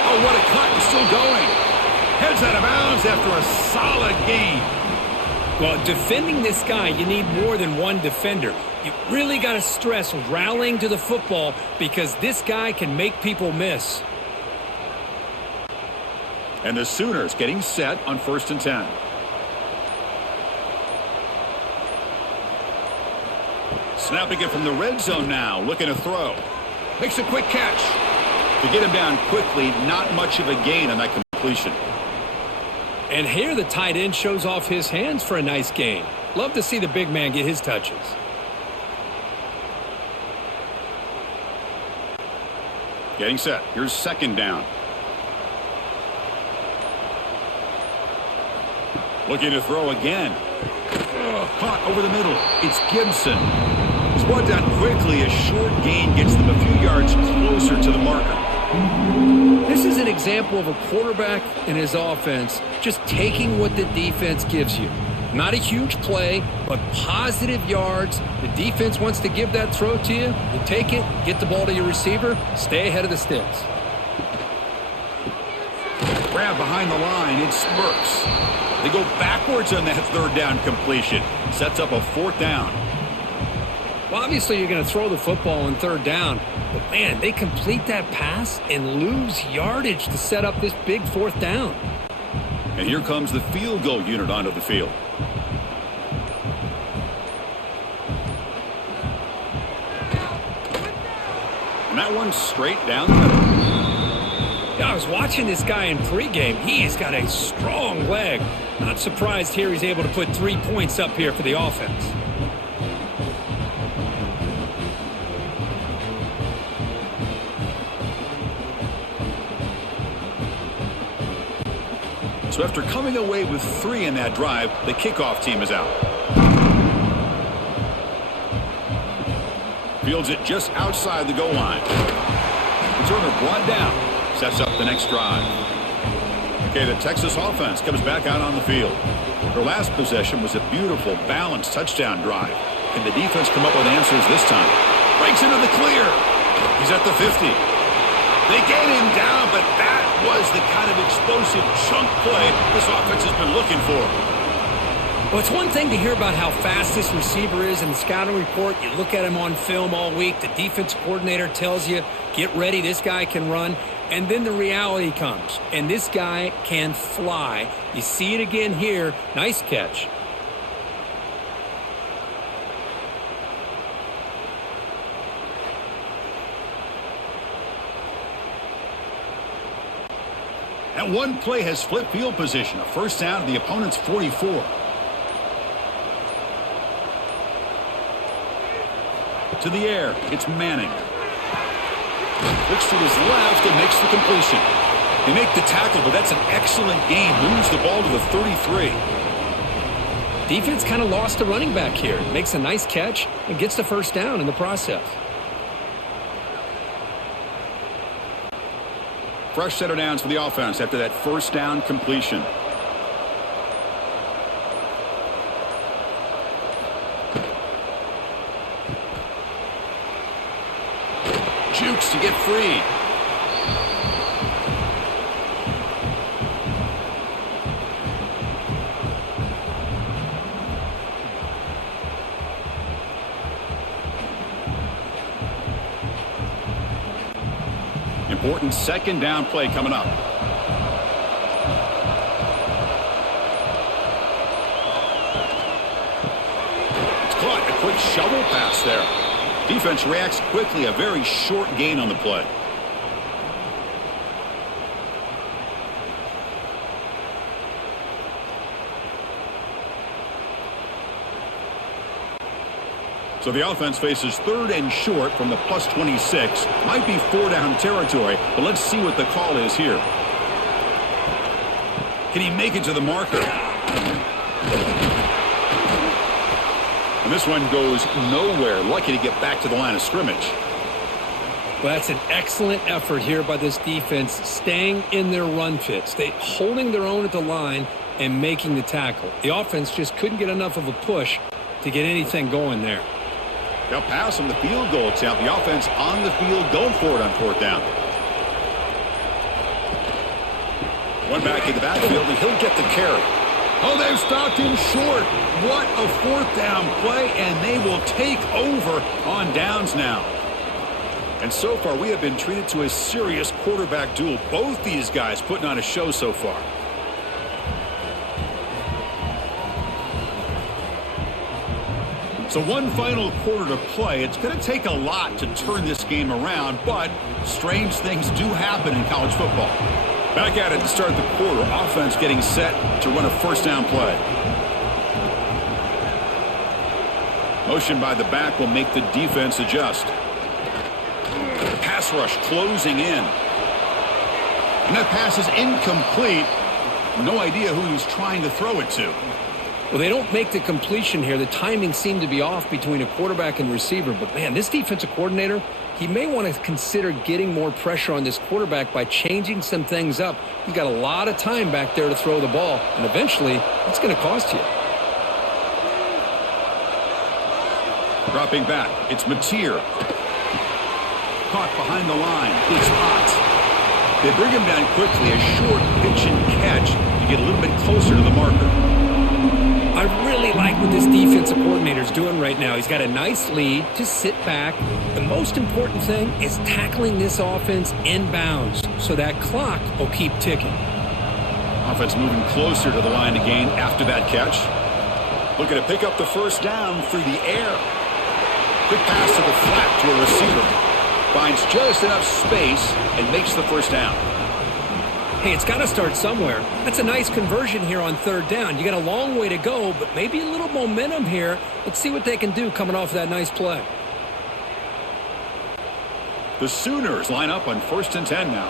Oh, what a cut. It's still going. Heads out of bounds after a solid gain. Well, defending this guy, you need more than one defender. You really got to stress rallying to the football because this guy can make people miss. And the Sooners getting set on 1st and 10. Snapping it from the red zone now, looking to throw. Makes a quick catch. To get him down quickly, not much of a gain on that completion. And here the tight end shows off his hands for a nice gain. Love to see the big man get his touches. Getting set. Here's 2nd down. Looking to throw again. Caught over the middle. It's Gibson. He's brought down quickly. A short gain gets them a few yards closer to the marker. This is an example of a quarterback and his offense just taking what the defense gives you. Not a huge play, but positive yards. The defense wants to give that throw to you. You take it, get the ball to your receiver, stay ahead of the sticks. Grab behind the line. It's Burks. They go backwards on that 3rd down completion. Sets up a 4th down. Well, obviously you're going to throw the football on 3rd down. But, man, they complete that pass and lose yardage to set up this big 4th down. And here comes the field goal unit onto the field. And that one's straight down the middle. Yeah, I was watching this guy in pregame. He's got a strong leg. Not surprised here he's able to put 3 points up here for the offense. So after coming away with 3 in that drive, the kickoff team is out. Fields it just outside the goal line. Returner brought down. Sets up the next drive. Okay, the Texas offense comes back out on the field. Their last possession was a beautiful, balanced touchdown drive. Can the defense come up with answers this time? Breaks into the clear. He's at the 50. They get him down, but that was the kind of explosive chunk play this offense has been looking for. Well, it's one thing to hear about how fast this receiver is in the scouting report. You look at him on film all week. The defense coordinator tells you, get ready, this guy can run. And then the reality comes, and this guy can fly. You see it again here. Nice catch. That one play has flipped field position. A 1st down to the opponent's 44. To the air, it's Manning. Looks to his left and makes the completion. They make the tackle, but that's an excellent gain. Moves the ball to the 33. Defense kind of lost a running back here. Makes a nice catch and gets the 1st down in the process. Fresh set of downs for the offense after that 1st down completion. Jukes to get free. Important 2nd down play coming up. It's caught. A quick shovel pass there. Defense reacts quickly. A very short gain on the play. So the offense faces 3rd and short from the plus 26. Might be 4-down territory, but let's see what the call is here. Can he make it to the marker? And this one goes nowhere. Lucky to get back to the line of scrimmage. Well, that's an excellent effort here by this defense, staying in their run fits. They holding their own at the line and making the tackle. The offense just couldn't get enough of a push to get anything going there. They'll pass on the field goal attempt. The offense on the field going for it on 4th down. One back in the backfield, and he'll get the carry. Oh, they've stopped him short. What a 4th down play, and they will take over on downs now. And so far, we have been treated to a serious quarterback duel. Both these guys putting on a show so far. So one final quarter to play. It's going to take a lot to turn this game around, but strange things do happen in college football. Back at it to start the quarter. Offense getting set to run a 1st down play. Motion by the back will make the defense adjust. Pass rush closing in. And that pass is incomplete. No idea who he was trying to throw it to. Well, they don't make the completion here. The timing seemed to be off between a quarterback and receiver. But, man, this defensive coordinator, he may want to consider getting more pressure on this quarterback by changing some things up. He's got a lot of time back there to throw the ball, and eventually it's going to cost you. Dropping back, it's Mateer. Caught behind the line. Good spot. They bring him down quickly. A short pitch and catch to get a little bit closer to the marker. I really like what this defensive coordinator is doing right now. He's got a nice lead to sit back. The most important thing is tackling this offense inbounds so that clock will keep ticking. Offense moving closer to the line to gain after that catch. Looking to pick up the 1st down through the air. Quick pass to the flat to a receiver. Finds just enough space and makes the 1st down. Hey, it's got to start somewhere. That's a nice conversion here on 3rd down. You got a long way to go, but maybe a little momentum here. Let's see what they can do coming off that nice play. The Sooners line up on 1st and 10 now.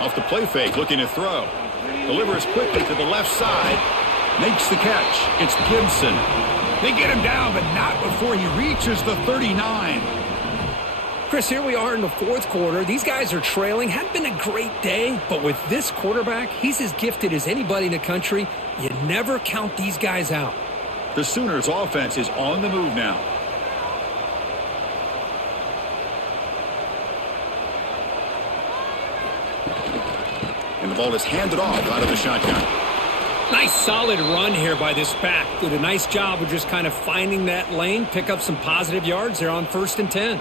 Off the play fake, looking to throw. Delivers quickly to the left side. Makes the catch. It's Gibson. They get him down, but not before he reaches the 39. Chris, here we are in the 4th quarter. These guys are trailing. Hadn't been a great day, but with this quarterback, he's as gifted as anybody in the country. You never count these guys out. The Sooners' offense is on the move now. And the ball is handed off out of the shotgun. Nice solid run here by this back. Did a nice job of just kind of finding that lane, pick up some positive yards there on 1st and 10.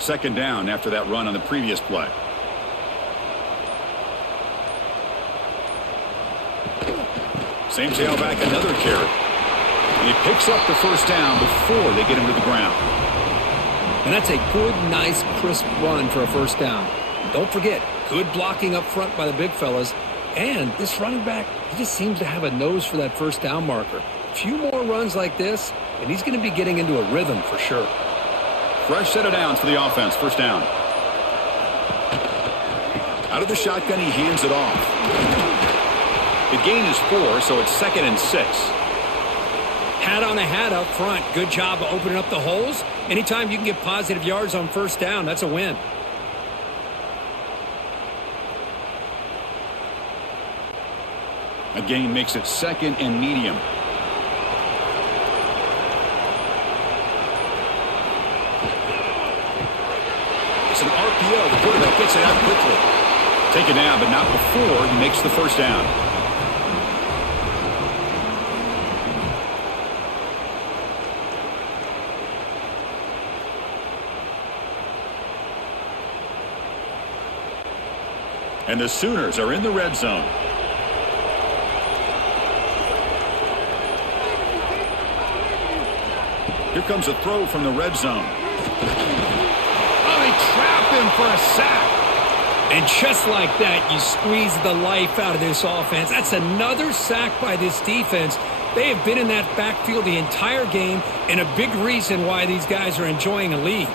Second down after that run on the previous play. Same tailback, another carry. And he picks up the 1st down before they get him to the ground. And that's a good, nice, crisp run for a 1st down. Don't forget, good blocking up front by the big fellas. And this running back, he just seems to have a nose for that 1st down marker. A few more runs like this, and he's going to be getting into a rhythm for sure. Fresh set of downs for the offense. 1st down. Out of the shotgun, he hands it off. The gain is 4, so it's 2nd and 6. Hat on a hat up front. Good job of opening up the holes. Anytime you can get positive yards on 1st down, that's a win. A gain makes it 2nd and medium. It's an RPO. The quarterback gets it out quickly. Take it down, but not before he makes the 1st down. And the Sooners are in the red zone. Here comes a throw from the red zone. Oh, they trapped him for a sack. And just like that, you squeeze the life out of this offense. That's another sack by this defense. They have been in that backfield the entire game, and a big reason why these guys are enjoying a lead.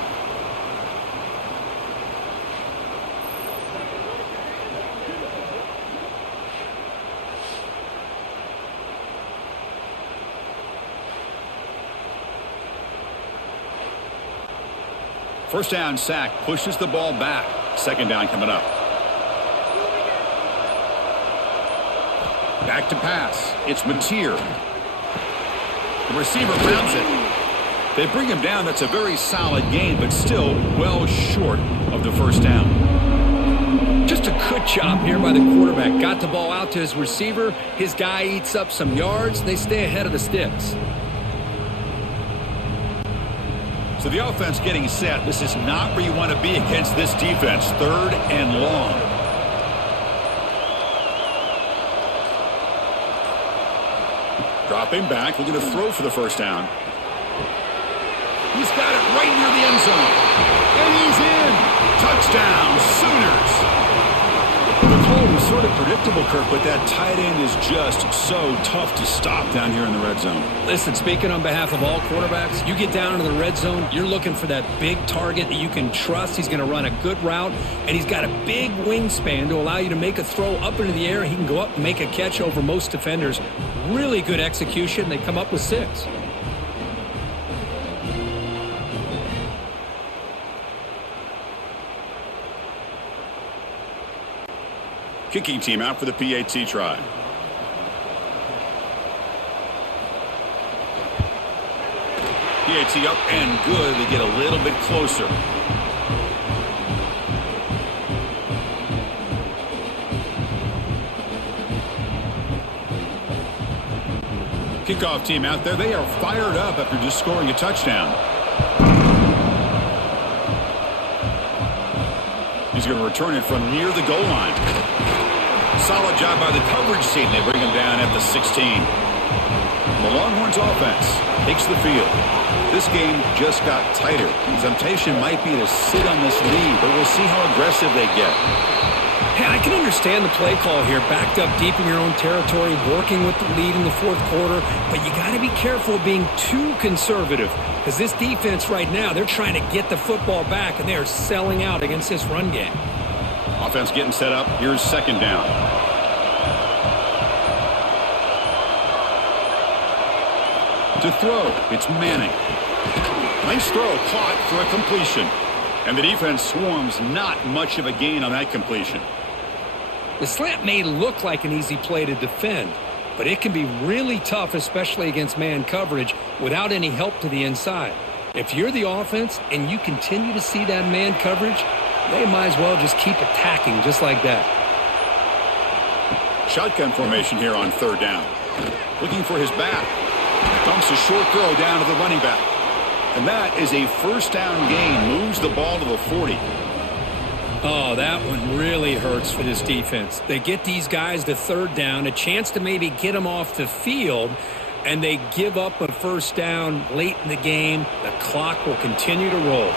First down sack pushes the ball back. Second down coming up. Back to pass. It's Mateer. The receiver grabs it. They bring him down. That's a very solid gain, but still well short of the first down. Just a good job here by the quarterback. Got the ball out to his receiver. His guy eats up some yards. They stay ahead of the sticks. So the offense getting set. This is not where you want to be against this defense. Third and long. Dropping back, looking to throw for the first down. He's got it right near the end zone. And he's in. Touchdown, Sooners. The call was sort of predictable, Kirk, but that tight end is just so tough to stop down here in the red zone. Listen, speaking on behalf of all quarterbacks, you get down into the red zone, you're looking for that big target that you can trust. He's going to run a good route, and he's got a big wingspan to allow you to make a throw up into the air. He can go up and make a catch over most defenders. Really good execution. They come up with 6. Kicking team out for the PAT try. PAT up and good. They get a little bit closer. Kickoff team out there. They are fired up after just scoring a touchdown. He's going to return it from near the goal line. Solid job by the coverage team. They bring him down at the 16. The Longhorns offense takes the field. This game just got tighter. The temptation might be to sit on this lead, but we'll see how aggressive they get. Hey, I can understand the play call here. Backed up deep in your own territory, working with the lead in the fourth quarter. But you got to be careful of being too conservative. Because this defense right now, they're trying to get the football back, and they are selling out against this run game. Offense getting set up. Here's second down. To throw, it's Manning. Nice throw, caught for a completion. And the defense swarms, not much of a gain on that completion. The slant may look like an easy play to defend, but it can be really tough, especially against man coverage, without any help to the inside. If you're the offense and you continue to see that man coverage, they might as well just keep attacking just like that. Shotgun formation here on third down. Looking for his back. Dumps a short throw down to the running back. And that is a first down gain. Moves the ball to the 40. Oh, that one really hurts for this defense. They get these guys to third down, a chance to maybe get them off the field, and they give up a first down late in the game. The clock will continue to roll.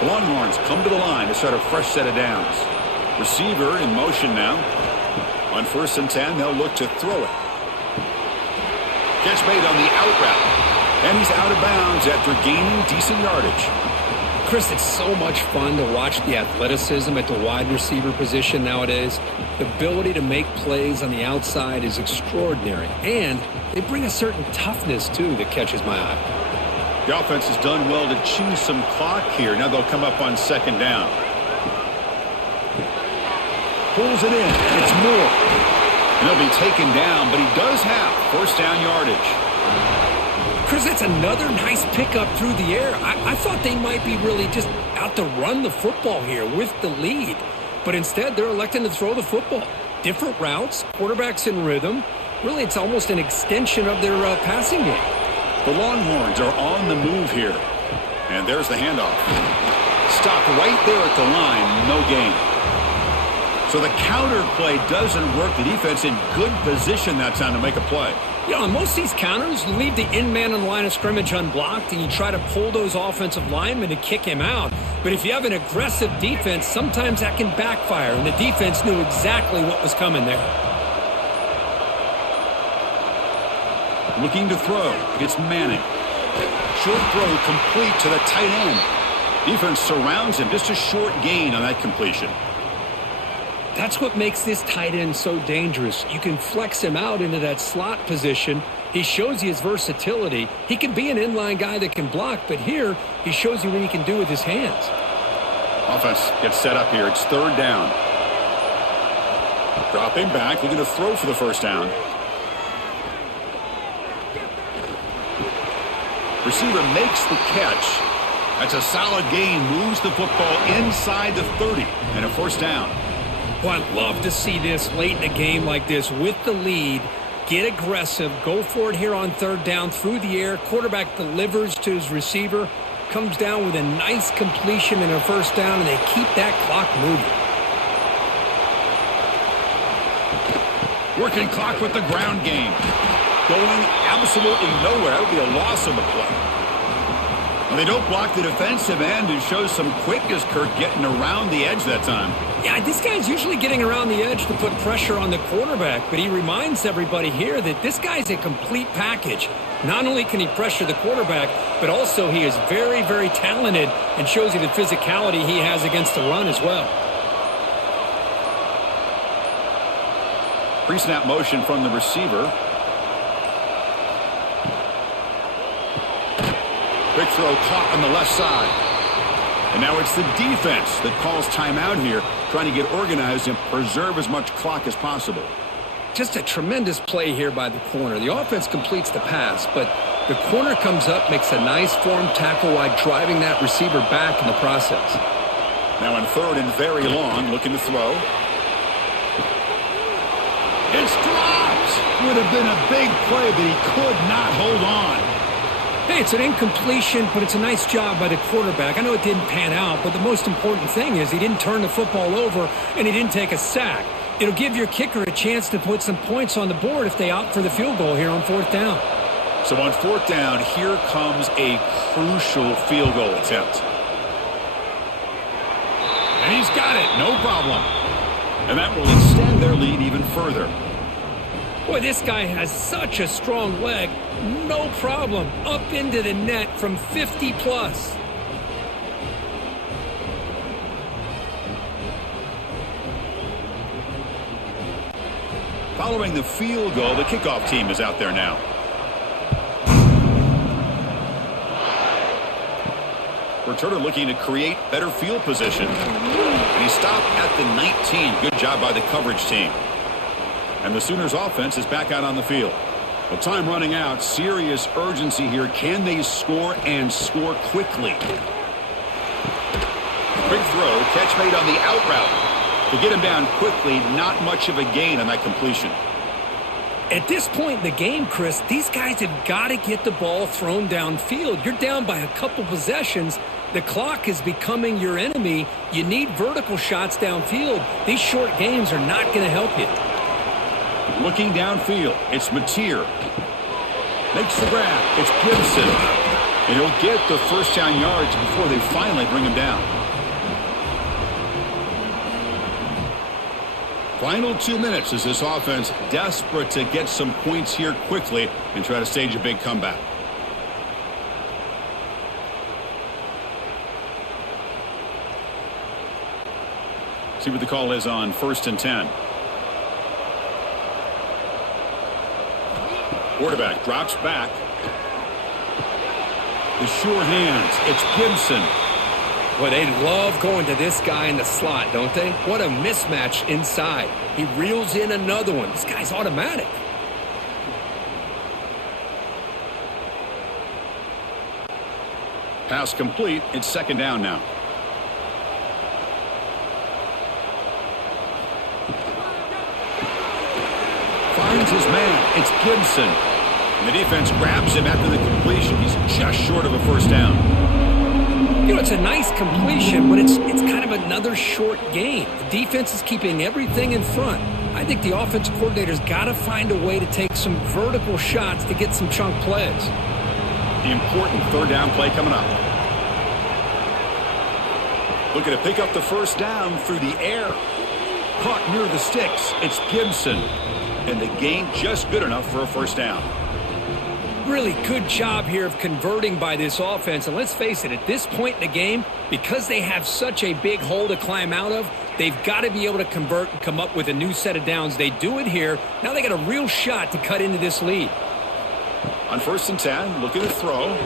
The Longhorns come to the line to start a fresh set of downs. Receiver in motion now. On 1st and 10, they'll look to throw it. Catch made on the out route. And he's out of bounds after gaining decent yardage. Chris, it's so much fun to watch the athleticism at the wide receiver position nowadays. The ability to make plays on the outside is extraordinary. And they bring a certain toughness, too, that catches my eye. The offense has done well to chew some clock here. Now they'll come up on second down. Pulls it in. It's Moore. And he'll be taken down, but he does have first down yardage. Chris, that's another nice pickup through the air. I thought they might be really just out to run the football here with the lead. But instead, they're electing to throw the football. Different routes, quarterbacks in rhythm. Really, it's almost an extension of their passing game. The Longhorns are on the move here. And there's the handoff. Stop right there at the line, no gain. So the counter play doesn't work. The defense in good position that time to make a play. You know, on most of these counters, you leave the in man on the line of scrimmage unblocked, and you try to pull those offensive linemen to kick him out. But if you have an aggressive defense, sometimes that can backfire, and the defense knew exactly what was coming there. Looking to throw. It's Manning. Short throw complete to the tight end. Defense surrounds him. Just a short gain on that completion. That's what makes this tight end so dangerous. You can flex him out into that slot position. He shows you his versatility. He can be an inline guy that can block, but here he shows you what he can do with his hands. Offense gets set up here. It's third down. Dropping back, looking to throw for the first down. Receiver makes the catch. That's a solid gain. Moves the football inside the 30 and a first down. Well, I'd love to see this late in a game like this with the lead. Get aggressive. Go for it here on third down through the air. Quarterback delivers to his receiver. Comes down with a nice completion and a first down, and they keep that clock moving. Working clock with the ground game. Going absolutely nowhere. That would be a loss of a play. When they don't block the defensive end, it shows some quickness, Kirk, getting around the edge that time. Yeah, this guy's usually getting around the edge to put pressure on the quarterback, but he reminds everybody here that this guy's a complete package. Not only can he pressure the quarterback, but also he is very, very talented and shows you the physicality he has against the run as well. Pre-snap motion from the receiver. Quick throw caught on the left side. And now it's the defense that calls timeout here, trying to get organized and preserve as much clock as possible. Just a tremendous play here by the corner. The offense completes the pass, but the corner comes up, makes a nice form tackle while driving that receiver back in the process. Now in third and very long, looking to throw. It's dropped! Would have been a big play, but he could not hold on. Hey, it's an incompletion, but it's a nice job by the quarterback. I know it didn't pan out, but the most important thing is he didn't turn the football over and he didn't take a sack. It'll give your kicker a chance to put some points on the board if they opt for the field goal here on fourth down. So on fourth down, here comes a crucial field goal attempt. And he's got it, no problem. And that will extend their lead even further. Boy, this guy has such a strong leg. No problem. Up into the net from 50 plus. Following the field goal, the kickoff team is out there now. Returner looking to create better field position. And he stopped at the 19. Good job by the coverage team. And the Sooners offense is back out on the field. With time running out, serious urgency here. Can they score and score quickly? Quick throw, catch made on the out route. To get him down quickly, not much of a gain on that completion. At this point in the game, Chris, these guys have got to get the ball thrown downfield. You're down by a couple possessions. The clock is becoming your enemy. You need vertical shots downfield. These short games are not going to help you. Looking downfield, it's Mateer. Makes the grab. It's Gibson. And he'll get the first down yards before they finally bring him down. Final 2 minutes as this offense desperate to get some points here quickly and try to stage a big comeback. See what the call is on 1st and 10. Quarterback drops back. The sure hands. It's Gibson. Well, they love going to this guy in the slot, don't they? What a mismatch inside. He reels in another one. This guy's automatic. Pass complete. It's second down now. Finds his man. It's Gibson. And the defense grabs him after the completion. He's just short of a first down. You know, it's a nice completion, but it's kind of another short gain. The defense is keeping everything in front. I think the offensive coordinator's got to find a way to take some vertical shots to get some chunk plays. The important third down play coming up. Looking to pick up the first down through the air. Caught near the sticks. It's Gibson. And the gain just good enough for a first down. Really good job here of converting by this offense. And let's face it, at this point in the game, because they have such a big hole to climb out of, they've got to be able to convert and come up with a new set of downs. They do it here. Now they got a real shot to cut into this lead. On 1st and 10, looking to throw.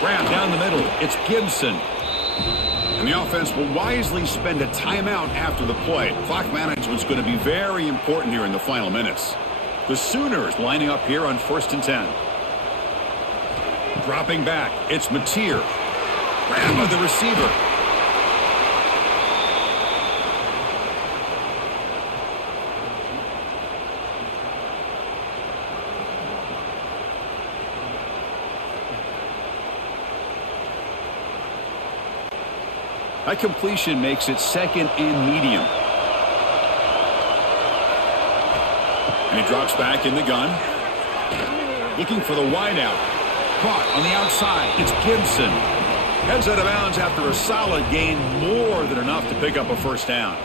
Grab down the middle. It's Gibson. And the offense will wisely spend a timeout after the play. Clock management's going to be very important here in the final minutes. The Sooners lining up here on 1st and 10. Dropping back. It's Mateer. Grab by the receiver. That completion makes it 2nd and medium. And he drops back in the gun. Looking for the wideout. Caught on the outside. It's Gibson. Heads out of bounds after a solid gain, more than enough to pick up a first down.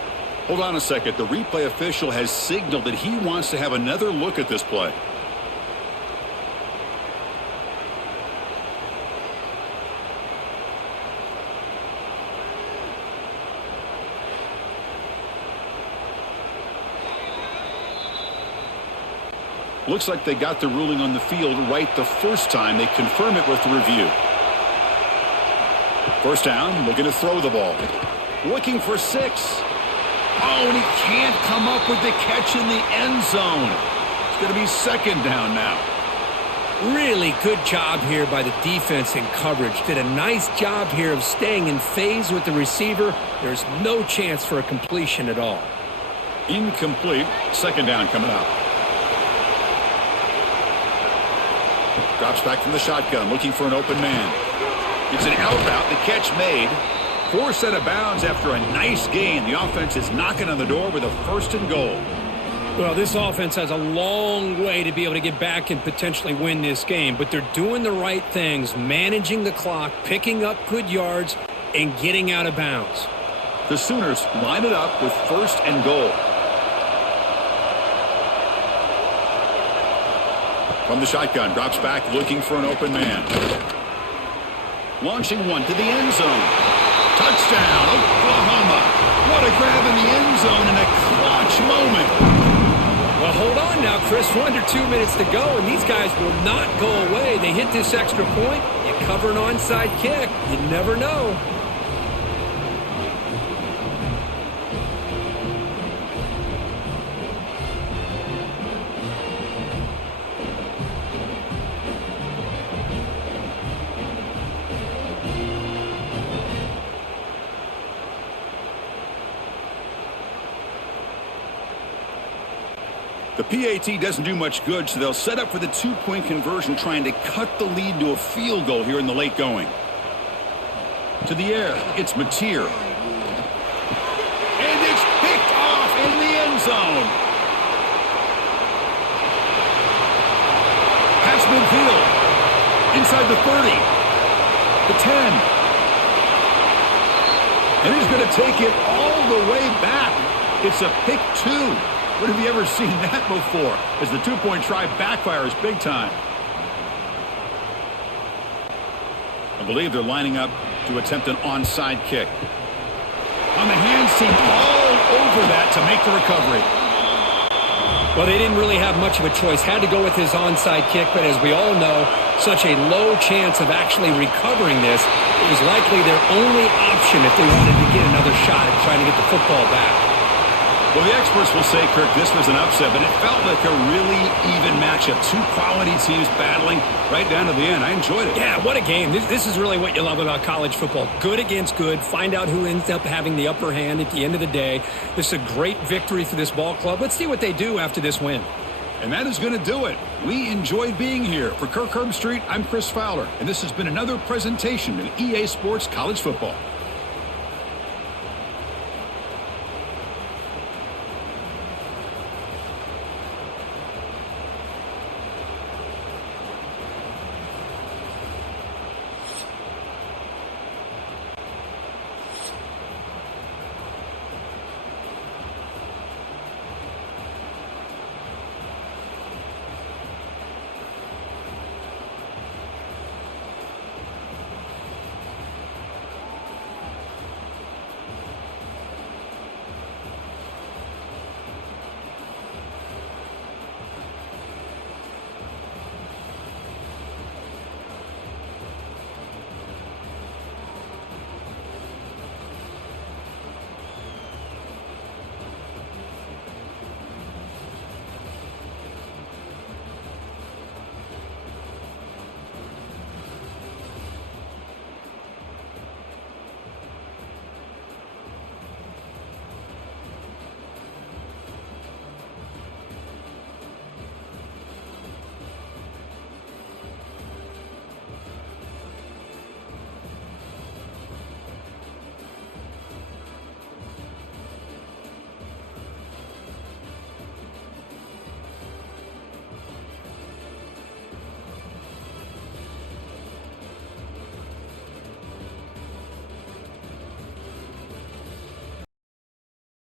Hold on a second. The replay official has signaled that he wants to have another look at this play. Looks like they got the ruling on the field right the first time. They confirm it with the review. First down, looking to throw the ball. Looking for 6. Oh, and he can't come up with the catch in the end zone. It's going to be 2nd down now. Really good job here by the defense in coverage. Did a nice job here of staying in phase with the receiver. There's no chance for a completion at all. Incomplete. 2nd down coming up. Drops back from the shotgun, looking for an open man. It's an out route, the catch made. Forced out of bounds after a nice gain. The offense is knocking on the door with a 1st and goal. Well, this offense has a long way to be able to get back and potentially win this game, but they're doing the right things, managing the clock, picking up good yards, and getting out of bounds. The Sooners line it up with 1st and goal. From the shotgun, drops back, looking for an open man. Launching one to the end zone. Touchdown, Oklahoma. What a grab in the end zone in a clutch moment. Well, hold on now, Chris. 1 or 2 minutes to go, and these guys will not go away. They hit this extra point. You cover an onside kick. You never know. The PAT doesn't do much good, so they'll set up for the 2-point conversion, trying to cut the lead to a field goal here in the late going. To the air, it's Mateer. And it's picked off in the end zone. Pass midfield. Inside the 30. The 10. And he's going to take it all the way back. It's a pick 2. When have you ever seen that before? As the 2-point try backfires big time. I believe they're lining up to attempt an onside kick. On the hands team, all over that to make the recovery. Well, they didn't really have much of a choice. Had to go with his onside kick, but as we all know, such a low chance of actually recovering this. It was likely their only option if they wanted to get another shot at trying to get the football back. Well, the experts will say, Kirk, this was an upset, but it felt like a really even matchup. 2 quality teams battling right down to the end. I enjoyed it. Yeah, what a game. This is really what you love about college football. Good against good. Find out who ends up having the upper hand at the end of the day. This is a great victory for this ball club. Let's see what they do after this win. And that is going to do it. We enjoyed being here. For Kirk Herbstreit, I'm Chris Fowler, and this has been another presentation of EA Sports College Football.